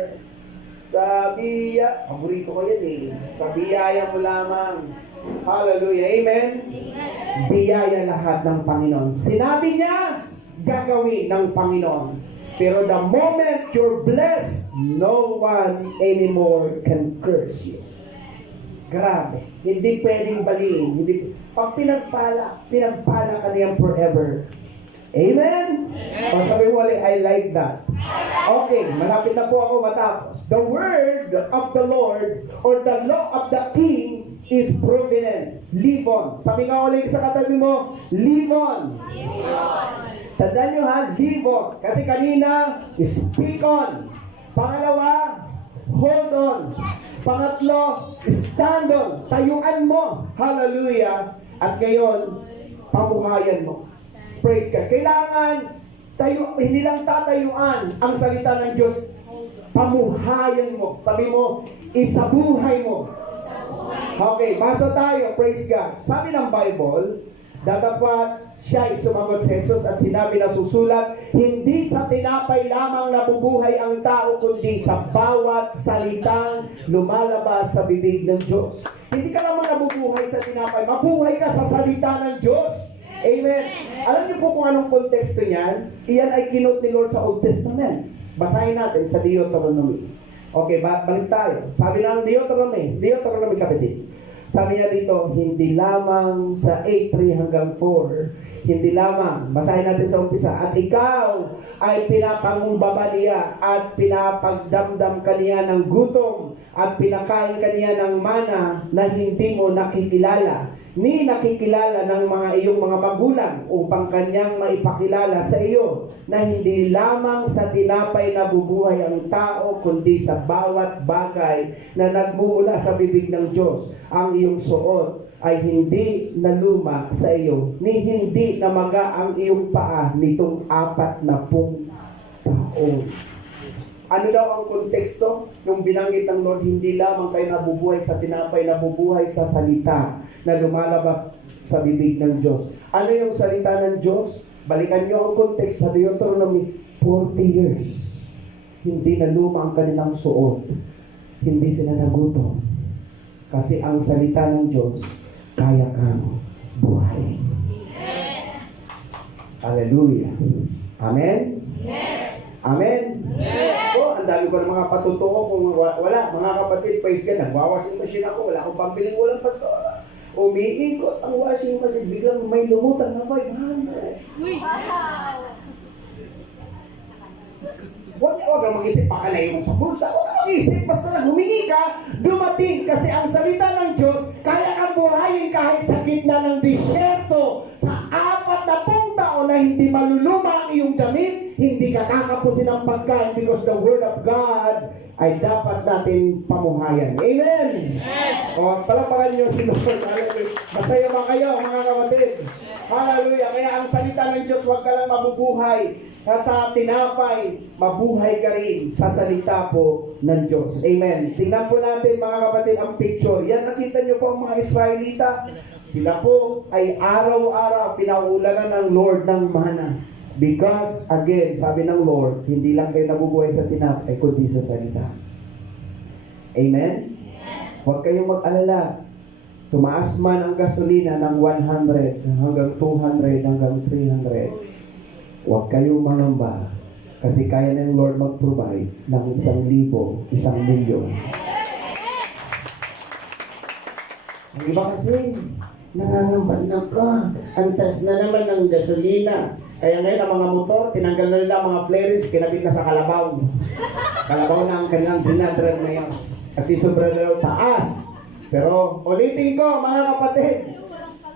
Sabi, paborito ko yan eh. Sa biyaya mo lamang. Hallelujah. Amen? Biyaya lahat ng Panginoon. Sinabi niya, gagawin ng Panginoon. Pero the moment you're blessed, no one anymore can curse you. Grabe. Hindi pwedeng baliin. Hindi, pag pinagpala ka niyan forever. Amen? O sabi mo ulit, I like that. Okay, malapit na po ako matapos. The word of the Lord or the law of the King is prominent. Live on. Sabi nga ulit sa katabi mo, live on. Tandaan nyo ha, live on. Kasi kanina, speak on. Pangalawa, hold on. Pangatlo, stand on. Tayuan mo. Hallelujah. At ngayon, pamuhayan mo. Praise God. Kailangan hindi lang tatayuan ang salita ng Diyos. Pamuhayan mo. Sabi mo, isabuhay mo. Okay, basa tayo. Praise God. Sabi ng Bible, datapat siya ay sumagot sa Jesus at sinabi na susulat, hindi sa tinapay lamang nabubuhay ang tao, kundi sa bawat salitang lumalabas sa bibig ng Diyos. Hindi ka lamang nabubuhay sa tinapay, mabuhay ka sa salita ng Diyos. Amen. Alam niyo po kung anong konteksto niyan? Iyan ay kinot ni Lord sa Old Testament. Basahin natin sa Deuteronomy. Okay, balik tayo. Sabi ng Deuteronomy kapatid. Sabi niya dito, hindi lamang sa 8:3 hanggang 4, hindi lamang, basahin natin sa umpisa, at ikaw ay pinapangumbaba niya at pinapagdamdam kaniya ng gutom at pinakain kaniya ng mana na hindi mo nakikilala, ni nakikilala ng mga iyong mga magulang upang kanyang maipakilala sa iyo na hindi lamang sa tinapay nabubuhay ang tao kundi sa bawat bagay na nagmumula sa bibig ng Diyos. Ang iyong suot ay hindi naluma sa iyo, ni hindi namaga ang iyong paa nitong 40 taon. Ano daw ang konteksto? Nung binanggit ng Lord, hindi lamang kayo nabubuhay sa tinapay, nabubuhay sa salita na lumalabas sa bibig ng Diyos. Ano yung salita ng Diyos? Balikan nyo ang context sa Deuteronomy, 40 years. Hindi na luma ang kanilang suot. Hindi sila nagutom. Kasi ang salita ng Diyos, kaya kang buhay. Hallelujah. Amen? Amen? Oh, ang dami ko ng mga patutuo kung wala. Mga kapatid, praise God, nagwawashing machine ako, wala akong pambiling ulang pastora. Umiikot ang washing machine, biglang may lumutang na 500. Huwag kang mag-isip, baka na yung sa bulsa. Huwag kang mag-isip, basta na humingi ka, dumating. Kasi ang salita ng Diyos, kaya kang buhayin kahit sa gitna ng disyerto. Sa 40 taon na hindi maluluma ang iyong damit, hindi ka kakapusin ng pagkain because the Word of God ay dapat natin pamuhayan. Amen! O, palapakan niyo si Lord. Hallelujah. Masaya ba kayo, mga kapatid? Hallelujah! Kaya ang salita ng Diyos, huwag ka lang mabubuhay sa tinapay, mabuhay ka rin sa salita po ng Diyos. Amen. Tingnan po natin mga kapatid ang picture. Yan, nakita niyo po ang mga Israelita. Sila po ay araw-araw pinaulanan ng Lord ng mana. Because, again, sabi ng Lord, hindi lang kayo nabubuhay sa tinapay, kundi sa salita. Amen? Huwag kayong mag-alala. Tumaas man ang gasolina ng 100 hanggang 200 hanggang 300. Huwag kayong mangamba kasi kaya ng Lord mag-provide ng 1,000, 1,000,000. Ang iba kasi, nangangamba na ka. Ang taas na naman ng gasolina. Kaya ngayon ang mga motor, tinanggal na nila ang mga flares, kinabit na sa kalabaw. Kalabaw na ang kanilang dinadran na yan. Kasi sobrang daw taas. Pero ulitin ko mga kapatid,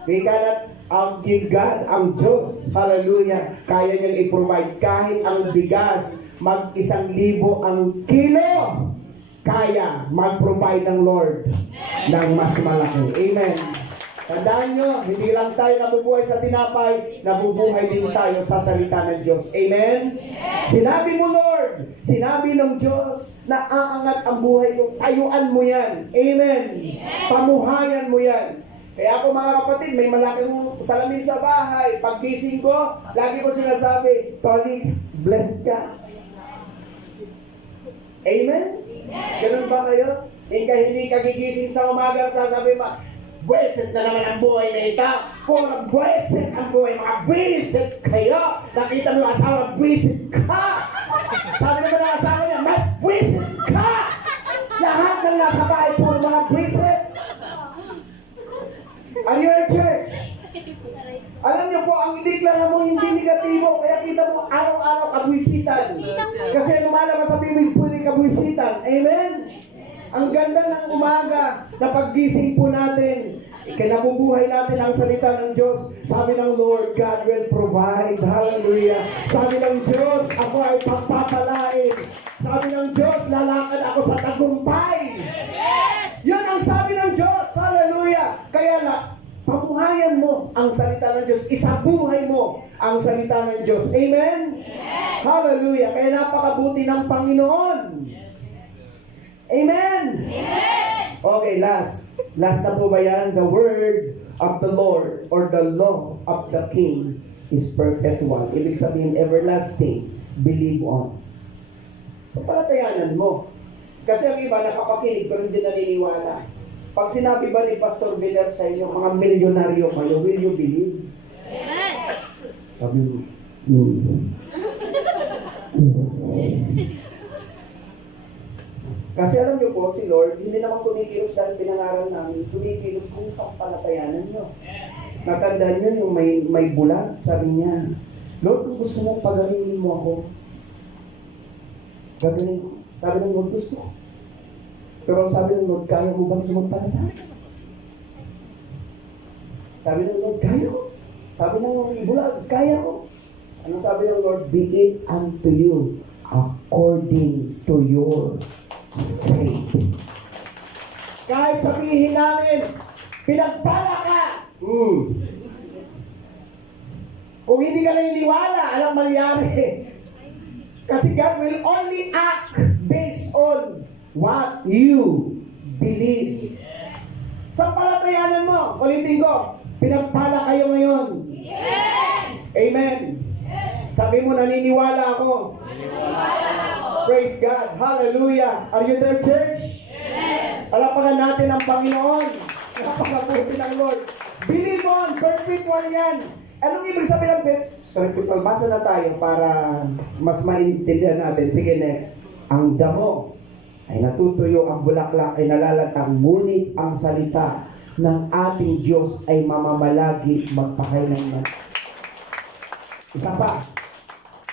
we cannot give God, ang Diyos, hallelujah, kaya niyang i-provide kahit ang bigas, mag-1,000 ang kilo, kaya mag-provide ng Lord ng mas malaki. Amen. Tandaan nyo, hindi lang tayo nabubuhay sa tinapay, nabubuhay din tayo sa salita ng Diyos. Amen? Sinabi mo, Lord, sinabi ng Diyos na aangat ang buhay ko, tayuan mo yan. Amen? Pamuhayan mo yan. Kaya ako mga kapatid, may malaking salamin sa bahay. Paggising ko, lagi ko sinasabi, Tolix, blessed ka. Amen? Ganun ba kayo? Hindi ka gigising sa umaga, sasabi mo, blessed na naman ang buhay na ito. Puro blessed ang buhay. Mga blessed kayo. Nakita mo yung asawa, blessed ka. Sabi naman ng asawa niya, mas buwisit ka! Lahat ng nasa bahay po mga buwisit. Are you in church? Alam niyo po, ang ideklara mo hindi negatibo, kaya kita mo araw-araw kabwisitan. Kasi lumalabas sa bibig po ni kabwisitan. Amen? Ang ganda ng umaga na paggising po natin. Kinabubuhay natin ang salita ng Diyos. Sabi ng Lord, God will provide. Hallelujah. Sabi ng Diyos, ako ay pagpapalain. Sabi ng Diyos, lalakad ako sa tagumpay. Yun ang sabi ng Diyos. Hallelujah. Kaya na, pamuhayan mo ang salita ng Diyos. Isabuhay mo ang salita ng Diyos. Amen? Hallelujah. Kaya napakabuti ng Panginoon. Amen? Okay, last. Last na po ba yan? The word of the Lord or the law of the King is perpetual. Ibig sabihin, everlasting. Believe on. So, palatayanan mo. Kasi ang iba nakapakinig pero hindi naniniwala. Pag sinabi ba ni Pastor Villar sa inyo, mga milyonaryo kayo, will you believe? Amen. Sabi mo, Kasi alam niyo po, si Lord, hindi naman kumikilos dahil pinangaral namin, kumikilos kung sa palatayanan niyo. Natandaan niyo yung may bulag, sabi niya, Lord, kung gusto mo, pagalingin mo ako. Gagaling ko. Sabi ng Lord, gusto ko. Pero sabi ng Lord, kaya mo bang sumampalataya? Sabi ng Lord, kaya ko. Sabi ng bulag, kaya ko. Ano sabi ng Lord? Be it unto you according to your faith. Kahit sabihin namin, pinagpala ka. Kung hindi ka naniniwala, alam mangyari. Kasi God will only act based on what you believe. Sa palatayanan mo, ulitin ko, pinagpala kayo ngayon. Amen. Sabi mo, naniniwala ako. Praise God. Hallelujah. Are you there, church? Yes. Alapagan natin ang Panginoon. Napakabuti ng Lord. Believe on. Perpetual yan. Anong ibig sabihin ng perpetual? Basa na tayo para mas maintindihan natin. Sige, next. Ang damo ay natutuyo, ang bulaklak ay nalalatang, ngunit ang salita ng ating Diyos ay mamamalagi magpakailanman. Isa pa.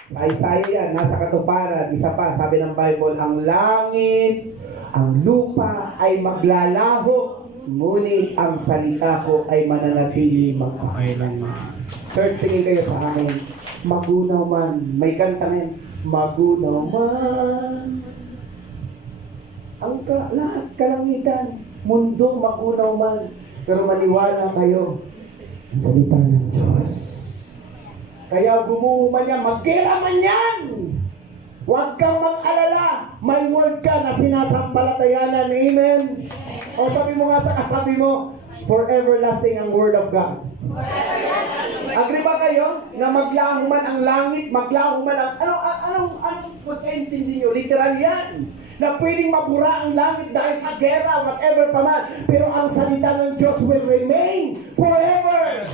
Sa Isaiah yan, nasa katuparan. Isa pa, sabi ng Bible, ang langit, ang lupa ay maglalaho, ngunit ang salita ko ay mananatili magpakailanman. Church, tingin kayo sa akin. Magunaw man. May kanta ngayon. Magunaw man. Ang lahat kalangitan. Mundo magunaw man. Pero maniwala kayo. Ang salita ng Diyos. Kaya gumuho man yan. Mag-gira man yan. Huwag kang mag-alala. May word ka na sinasampalatayanan. Amen. O sabi mo nga sa katabi mo, forever lasting ang word of God. Agree ba kayo na maglaho man ang langit, maglaho man ang anong magkaintindi nyo? Literal yan. Na pwedeng mabura ang langit dahil sa gera, whatever pa man. Pero ang salita ng Diyos will remain forever.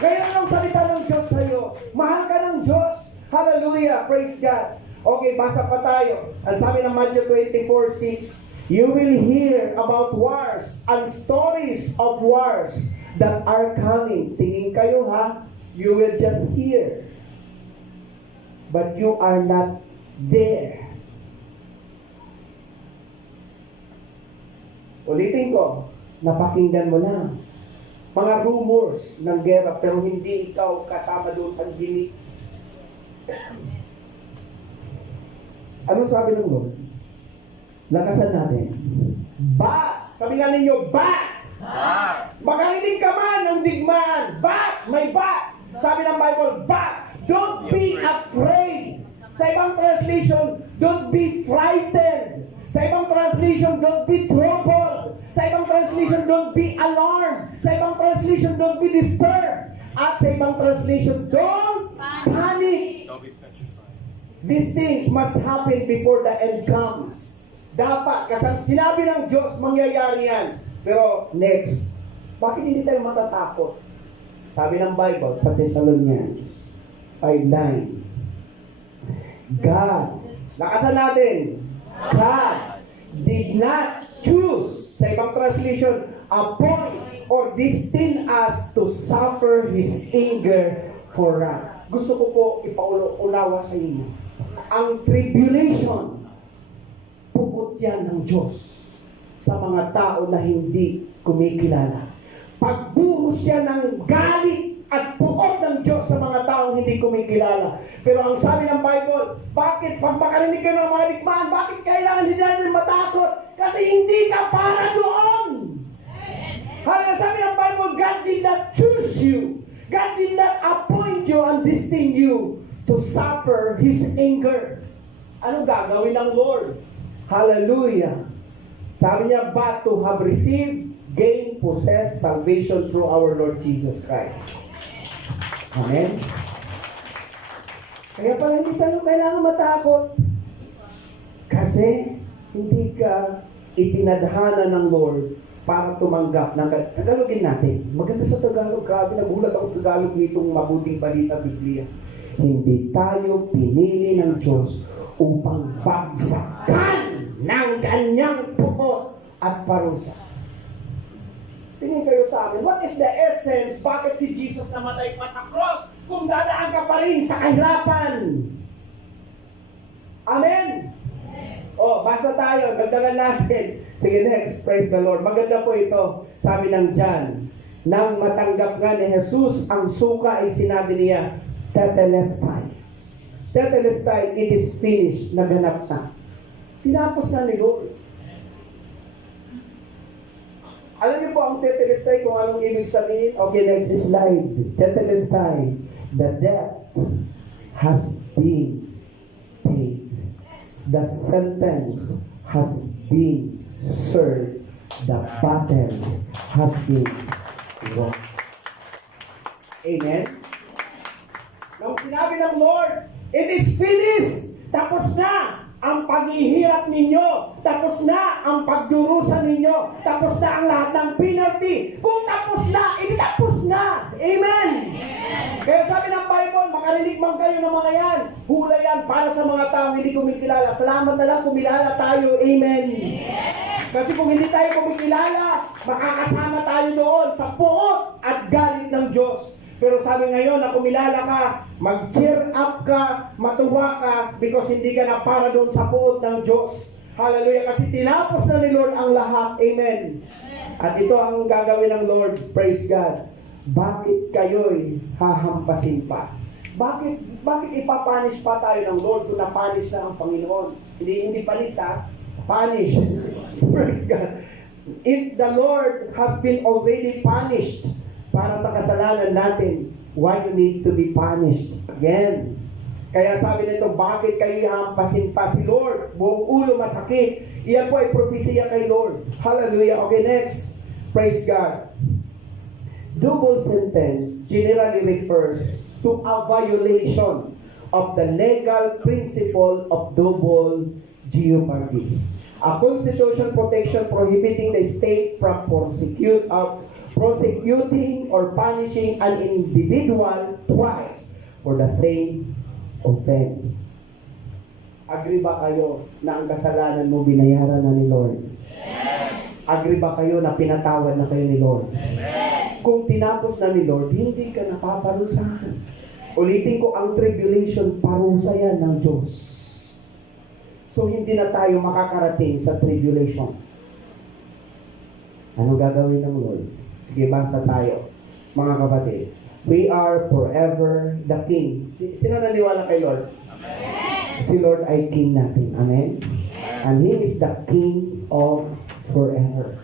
Kaya ang salita ng Diyos sa'yo, mahal ka ng Diyos. Hallelujah, praise God. Okay, basa pa tayo. Ang sabi ng Matthew 24:6, you will hear about wars and stories of wars that are coming. Tingin kayo ha, you will just hear. But you are not there. Ulitin ko, napakinggan mo na. Mga rumors ng gera, pero hindi ikaw kasama doon sa ginig. Ano sabi ng Lord? Lakasan natin. Bat! Sabi nga ninyo, bat! Makarinig ka man ng digmaan. Bat! May bat! Sabi ng Bible, bat! Don't be afraid. Sa ibang translation, don't be frightened. Sa ibang translation, don't be troubled. Sa ibang translation, don't be alarmed. Sa ibang translation, don't be disturbed. At sa ibang translation, don't panic. These things must happen before the end comes. Dapat, kasi sinabi ng Diyos, mangyayari yan. Pero, next, bakit hindi tayo matatakot? Sabi ng Bible sa Thessalonians 5:9, God. Lakasan natin. God did not choose, Sa ibang translation, appoint, or destine us to suffer His anger for wrath. gusto ko po ipaunawa sa inyo. Ang tribulation, pugot yan ng Diyos sa mga tao na hindi kumikilala. Pagbuhos siya ng galit at puot ng Diyos sa mga taong hindi kumikilala. Pero ang sabi ng Bible, bakit pag makarinig ka ng mga likmaan, bakit kailangan hindi natin matakot? Kasi hindi ka para doon. Hanggang sabi ng Bible, God did not choose you. God did not appoint you and destine you to suffer His anger. Anong gagawin ng Lord? Hallelujah. Sabi niya, but to have received, gain, possess salvation through our Lord Jesus Christ. Amen? Kaya pala hindi tayo kailangan matakot. Kasi hindi ka itinadhana ng Lord para tumanggap ng Tagalogin natin. Maganda sa Tagalog. Grabe, nagulat ako Tagalog nitong mabuting balita Biblia. Hindi tayo pinili ng Diyos upang bagsakan ng kanyang puot at parusa. Tingin kayo sa amin, what is the essence? Bakit si Jesus namatay pa sa cross kung dadaan ka pa rin sa kahirapan? Amen? O, basa tayo, dagdagan natin. Sige, next, praise the Lord. Maganda po ito, sabi ng John. Nang matanggap nga ni Jesus ang suka ay sinabi niya, Tetelestai. Tetelestai, it is finished, naganap na. Tinapos na ni Lord. Alam niyo po ang tetelestai kung anong ibig sabihin? Okay, next slide. Tetelestai, the debt has been paid. The sentence has been served. The battle has been won. Amen? Nung sinabi ng Lord, it is finished! Tapos na ang paghihirap ninyo. Tapos na ang pagdurusa ninyo. Tapos na ang lahat ng penalty. Kung tapos na, tapos na. Amen! Kaya sabi ng Bible, makarinig man kayo ng mga yan. Hula yan para sa mga taong hindi kumikilala. Salamat na lang kumilala tayo. Amen! Kasi kung hindi tayo kumikilala, makakasama tayo doon sa puot at galit ng Diyos. Pero sabi ngayon na kumilala ka, mag-cheer up ka, matuwa ka, because hindi ka na para doon sa puot ng Diyos. Hallelujah. Kasi tinapos na ni Lord ang lahat. Amen. At ito ang gagawin ng Lord. Praise God. Bakit kayo'y hahampasin pa? Bakit ipapanish pa tayo ng Lord kung napanish na ang Panginoon? Hindi panis ha? Punish. Praise God. If the Lord has been already punished para sa kasalanan natin, why you need to be punished again? Kaya sabi nito, bakit kayo hampasin pa si Lord? Buong ulo masakit. Iyan po ay propesya kay Lord. Hallelujah. Okay, next. Praise God. Double sentence generally refers to a violation of the legal principle of double jeopardy. A constitutional protection prohibiting the state from prosecuting or punishing an individual twice for the same offense. Agree ba kayo na ang kasalanan mo binayaran na ni Lord? Agree ba kayo na pinatawad na kayo ni Lord? Kung tinapos na ni Lord, hindi ka napaparusahan. Ulitin ko, ang tribulation, parusa yan ng Diyos. So hindi na tayo makakarating sa tribulation. Ano gagawin ng Lord? Sige, basa tayo, mga kapatid. We are forever the King. Sino naniwala kay Lord? Amen. Si Lord ay King natin. Amen? And He is the King of forever.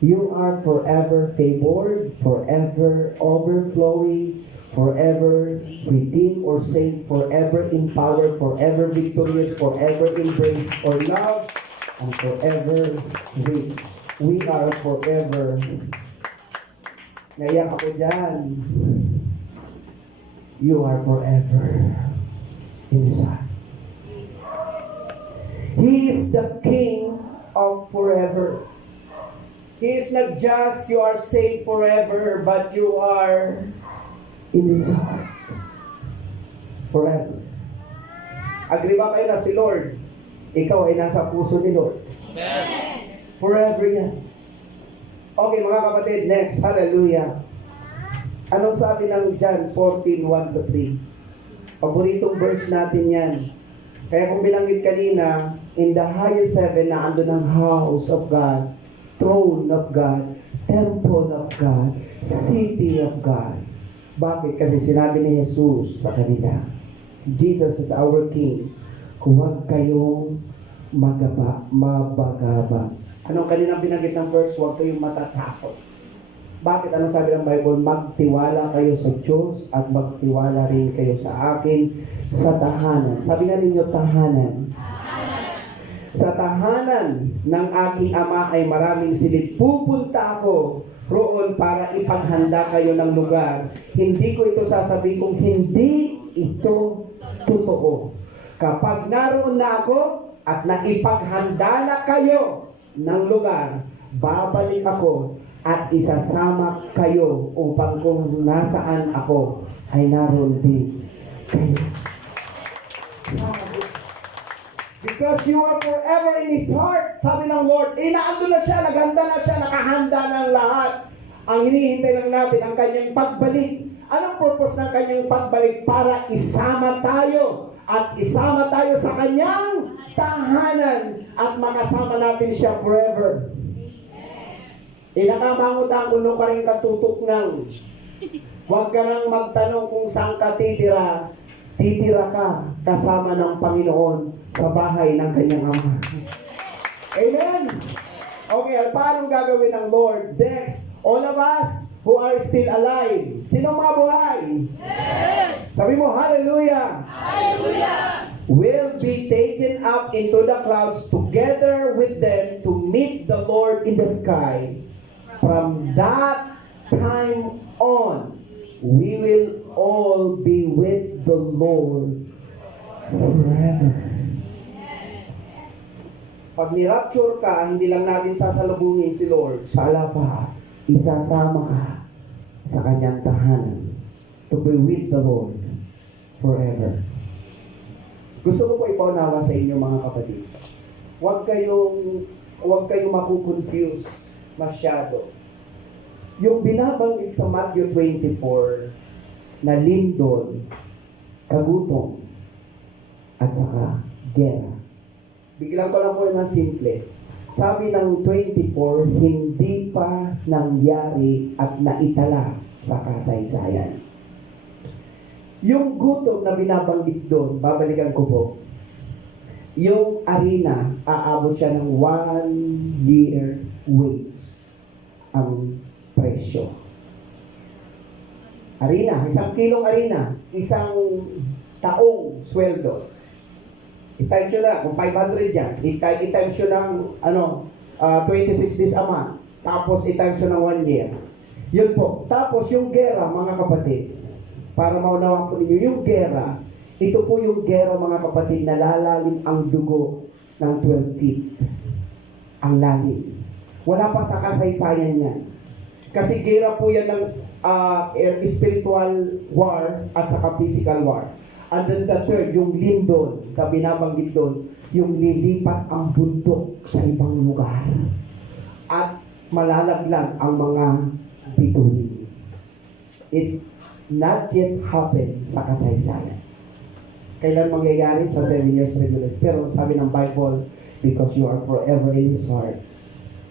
You are forever favored, forever overflowing, forever redeemed or saved, forever empowered, forever victorious, forever embraced or loved, and forever rich. We are forever. Naiyak ako dyan. You are forever in His heart. He is the King of forever. He is not just you are saved forever, but you are in His heart forever. Agree ba kayo na si Lord? Ikaw ay nasa puso ni Lord. Forever yan. Okay mga kapatid, next. Hallelujah. Anong sabi ng John 14:1-3? Paboritong verse natin yan. Kaya kung binanggit kanina, in the highest heaven na ando ng house of God, throne of God, temple of God, city of God. Bakit? Kasi sinabi ni Jesus sa kanila, Jesus is our King. Huwag kayong mabagaba. Anong kaninang binanggit ng verse? Huwag kayong matatakot. Bakit? Anong sabi ng Bible? Magtiwala kayo sa Diyos at magtiwala rin kayo sa akin sa tahanan. Sabi nga ninyo, tahanan. Sa tahanan ng aking Ama ay maraming silid. Pupunta ako roon para ipaghanda kayo ng lugar. Hindi ko ito sasabihin kung hindi ito totoo. Kapag naroon na ako at naipaghanda na kayo ng lugar, babalik ako at isasama kayo upang kung nasaan ako ay naroon din kayo. Because you are forever in His heart. Sabi ng Lord, inaando na siya, naghanda na siya, nakahanda ng lahat. Ang hinihintay lang natin ang kanyang pagbalik. Anong purpose ng kanyang pagbalik? Para isama tayo at isama tayo sa kanyang tahanan at makasama natin siya forever. Inakamangot ang uno ka rin katutok ng huwag ka nang magtanong kung saan ka titira. Titira ka kasama ng Panginoon sa bahay ng kanyang Ama. Amen? Okay, paano gagawin ng Lord? Next, all of us who are still alive. Sino mga buhay? Sabi mo, hallelujah! Hallelujah! Will be taken up into the clouds together with them to meet the Lord in the sky. From that time on, we will all be with the Lord forever. Pag ni-rapture ka, hindi lang natin sasalubungin si Lord sa alapa. Isasama ka sa kanyang tahanan to be with the Lord forever. Gusto ko po ipaunawa sa inyo mga kapatid. Huwag kayong makukonfuse masyado. Yung binabanggit sa Matthew 24 na lindol, kagutom, at saka gera. Biglang ko lang po ng simple. Sabi ng 24, hindi pa nangyari at naitala sa kasaysayan. Yung gutom na binabanggit doon, babalikan ko po, yung arena, aabot siya ng 1 year wage ang presyo. Arena, 1 kilong arena, 1 taong sweldo. I-times yun na, kung 500 yan, i-times yun ng 26 days a month. Tapos i-times yun ng 1 year. Yun po. Tapos yung gera, mga kapatid, para maunawaan po ninyo, yung gera, ito po yung gera, mga kapatid, na lalalim ang dugo ng 12 feet. Ang lalim. Wala pa sa kasaysayan yan. Kasi gera po yan ng spiritual war at saka physical war. And then the third, yung lindol, na binabanggit doon, yung lilipat ang bundok sa ibang lugar. At malalaglag ang mga bituin. It not yet happened sa kasaysayan. Kailan mangyayari? Sa 7 years regular. Pero sabi ng Bible, because you are forever in His heart,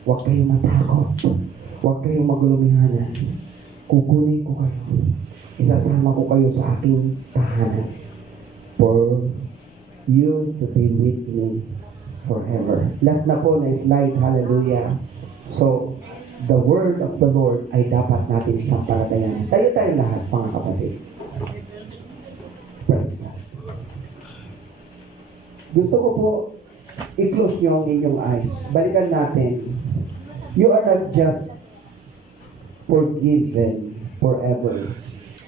huwag kayong matakot. Huwag kayong magulumihanan. Kukunin ko kayo. Isasama ko kayo sa aking tahanan. For you to be with me forever. Last na po na slide. Hallelujah. So, the word of the Lord ay dapat natin sampalatayan. Tayo lahat, mga kapatid. Praise God. Gusto ko po i-close nyo ang inyong eyes. Balikan natin. You are not just forgiven forever.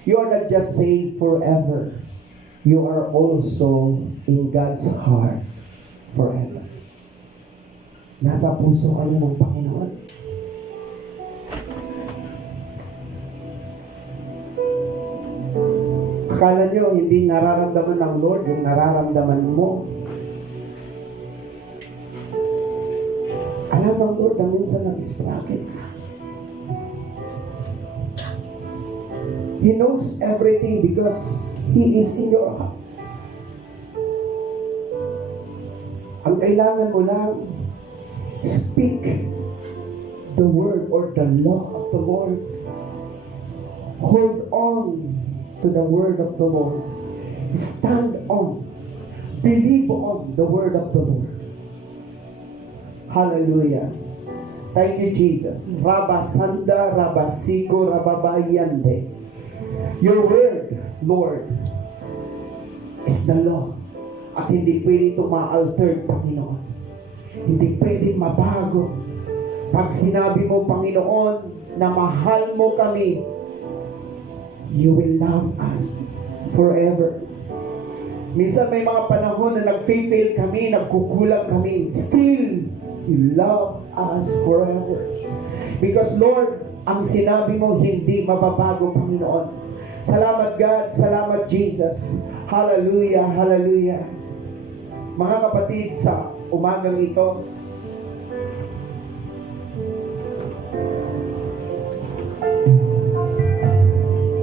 You are not just saved forever. You are also in God's heart forever. Nasa puso kayo ng Panginoon. Akala nyo, hindi nararamdaman ng Lord yung nararamdaman mo. Alam ng Lord na minsan nag-distracted ka. He knows everything because He is in your heart. Ang kailangan mo lang, speak the word or the law of the Lord. Hold on to the word of the Lord. Stand on. Believe on the word of the Lord. Hallelujah. Thank you, Jesus. Rabasanda, Rabasiko, Rababayande. Your word, Lord, is the law. At hindi pwede ito ma-alter, Panginoon. Hindi pwede mabago. Pag sinabi mo, Panginoon, na mahal mo kami, you will love us forever. Minsan may mga panahon na nag-fail kami, nagkukulang kami. Still, you love us forever. Because Lord, ang sinabi mo hindi mababago, Panginoon. Salamat God, salamat Jesus. Hallelujah, hallelujah. Mga kapatid, sa umagang ito,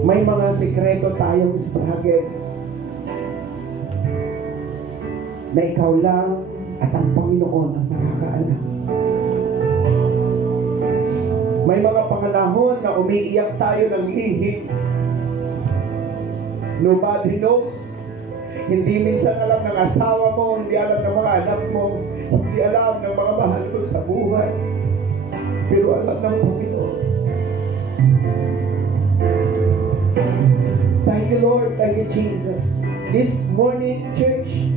may mga sikreto tayong struggle na ikaw lang at ang Panginoon ang nakakaalam. May mga pangalahon na umiiyak tayo ng lihim. Nobody knows. Hindi minsan alam ng asawa mo, hindi alam ng mga anak mo, hindi alam ng mga mahal mo sa buhay. Pero alam ng Panginoon. Thank you, Lord. Thank you, Jesus. This morning, church,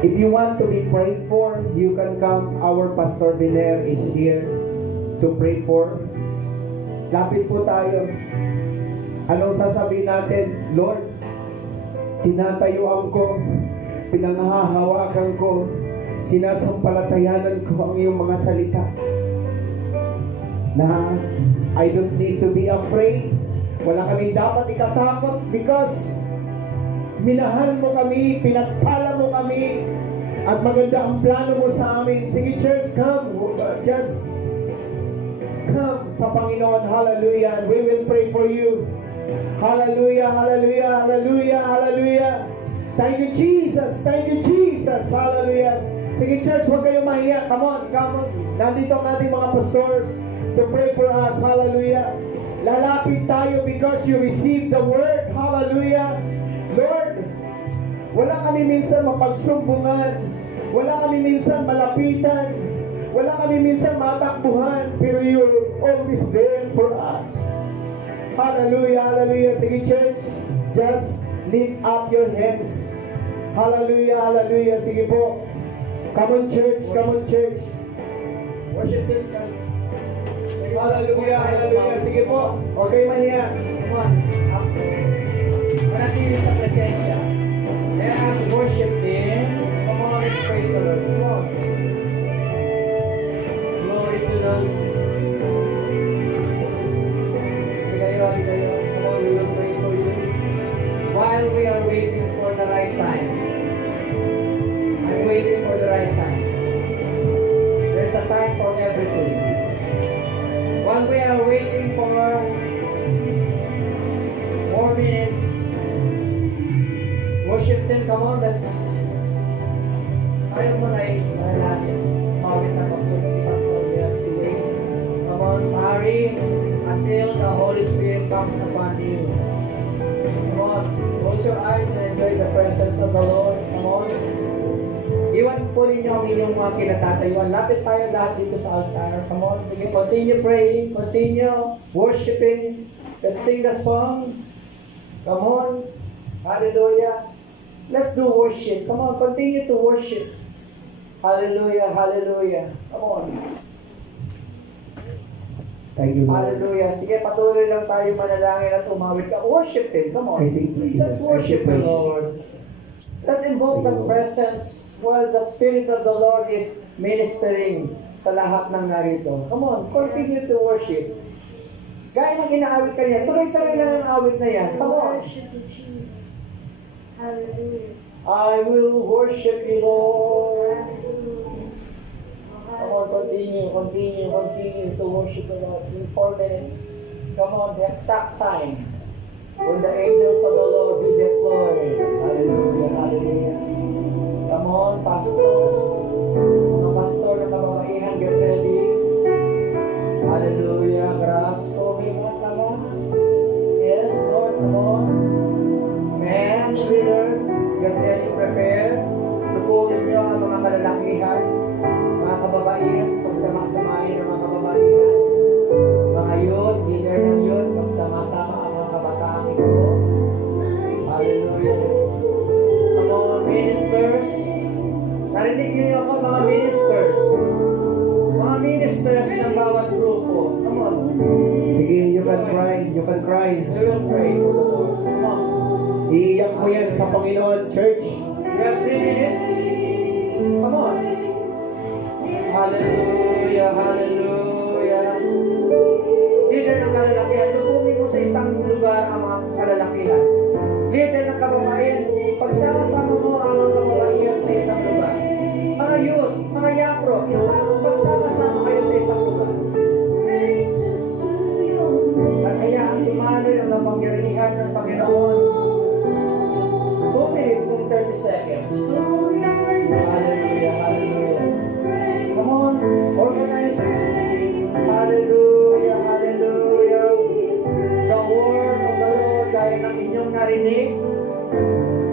if you want to be prayed for, you can come. Our Pastor Biner is here to pray for. Lapit po tayo. Anong sasabihin natin? Lord, tinatayuan ko, pinanghahawakan ko, sinasampalatayanan ko ang iyong mga salita. Na I don't need to be afraid. Wala kaming dapat ikatakot because minahal mo kami, pinagpala mo kami, at maganda ang plano mo sa amin. Sige, church, come. Just come sa Panginoon. Hallelujah. And we will pray for you. Hallelujah, hallelujah, hallelujah, hallelujah. Thank you, Jesus. Thank you, Jesus. Hallelujah. Sige, church, huwag kayong mahiya. Come on, come on. Nandito ang ating mga pastors to pray for us. Hallelujah. Lalapit tayo because you received the word. Hallelujah. Lord, wala kami minsan mapagsumbungan. Wala kami minsan malapitan. Wala kami minsan matakbuhan. Pero you're always there for us. Hallelujah, hallelujah. Sige, church, just lift up your hands. Hallelujah, hallelujah. Sige po. Come on, church, come on, church. Worship Him. Hallelujah, hallelujah. Sige po. Huwag kayo mahiya. Come on. Manatili sa presensya. Let us worship Him. Come on, let's praise the Lord. Come on. Glory to the Lord. Come on, we will pray for you. While we are waiting for the right time. I'm waiting for the right time. There's a time for everything. While we are waiting for 4 minutes, worship Him. Come on, let's. Ayaw mo na natin. Mawit na mag-put si Pastor. We have to wait. Come on, hurry until the Holy Spirit comes upon you. Come on, close your eyes and enjoy the presence of the Lord. Come on. Iwan po ninyo ang inyong mga kinatatayuan. Lapit tayo lahat dito sa altar. Come on, sige, continue praying, continue worshiping. Let's sing the song. Come on. Hallelujah. Let's do worship. Come on, continue to worship. Hallelujah, hallelujah. Come on. Thank you, Lord. Hallelujah. Sige, patuloy lang tayo manalangin at umawit ka. Worship Him. Come on. I sing praise. Let's worship the Lord. Let's invoke the presence while the Spirit of the Lord is ministering sa lahat ng narito. Come on, continue to worship. Gaya ng inaawit ka niya, tuloy-tuloy lang ang awit na yan. Come on. Worship you, Jesus. Hallelujah. I will worship you, Lord. Hallelujah. Come on, continue to worship the Lord in 4 minutes. Come on, the exact time when the angels of the Lord will deploy. Hallelujah, hallelujah. Come on, pastors. Mga pastor na kababaihan, get ready. Hallelujah, grass coming on, come on. Yes, Lord, come on. Men, leaders, get ready, prepare. Lupunin niyo ang mga kalalakihan, mga kababaihan, pagsama-samahin ng mga kababaihan. Mga youth, leader ng youth, pagsama-sama ang mga kabataan ito. Hallelujah. Come on, ministers. Narinig niyo ako, mga ministers. Mga ministers ng bawat grupo. Come on. Sige, you can cry. You can cry. We will pray to the Lord. Come on. Iiyak mo yan sa Panginoon, church. We have 3 minutes. Come on. Hallelujah, hallelujah. Leader ng kalalakihan, lubungin mo sa isang lugar ang mga kalalakihan. Leader ng kababaihan, pagsama-sama mo ang mga kababaihan sa isang lugar. Mga youth, mga yapro, pagsama-sama kayo sa isang lugar. At hayaan tumaloy ang napangyarihan ng Panginoon. 2 minutes and 30 seconds. Hallelujah, hallelujah. Come on, organize. Hallelujah, hallelujah. The word of the Lord, dahil ang inyong narinig,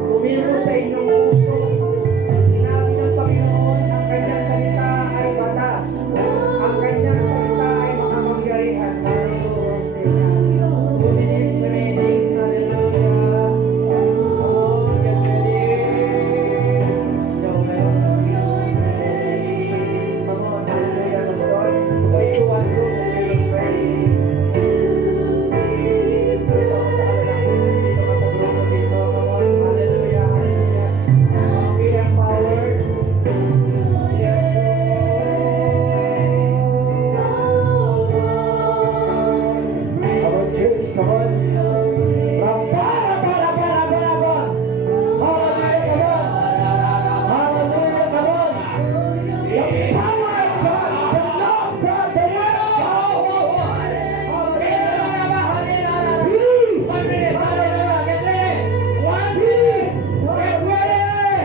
tumiro sa inyong puso. Sinabi ng Panginoon, ang kanyang salita ay batas. Ang kanyang salita ay makapangyarihan. Hallelujah. 2 minutes remaining. Hallelujah. Come on, get ready. Joel. Come on, hallelujah. Let's go. Wait to one room and we will pray. Dito ka sa kanilang grupo, dito ka sa grupo dito. Come on, hallelujah, hallelujah. We have power. Yes, Lord. Our church, come on. Hallelujah, come on. The power of God, the love of God, the word of God. Peace. One peace. Get ready.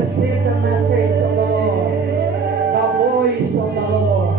receive the message of the Lord, the voice of the Lord.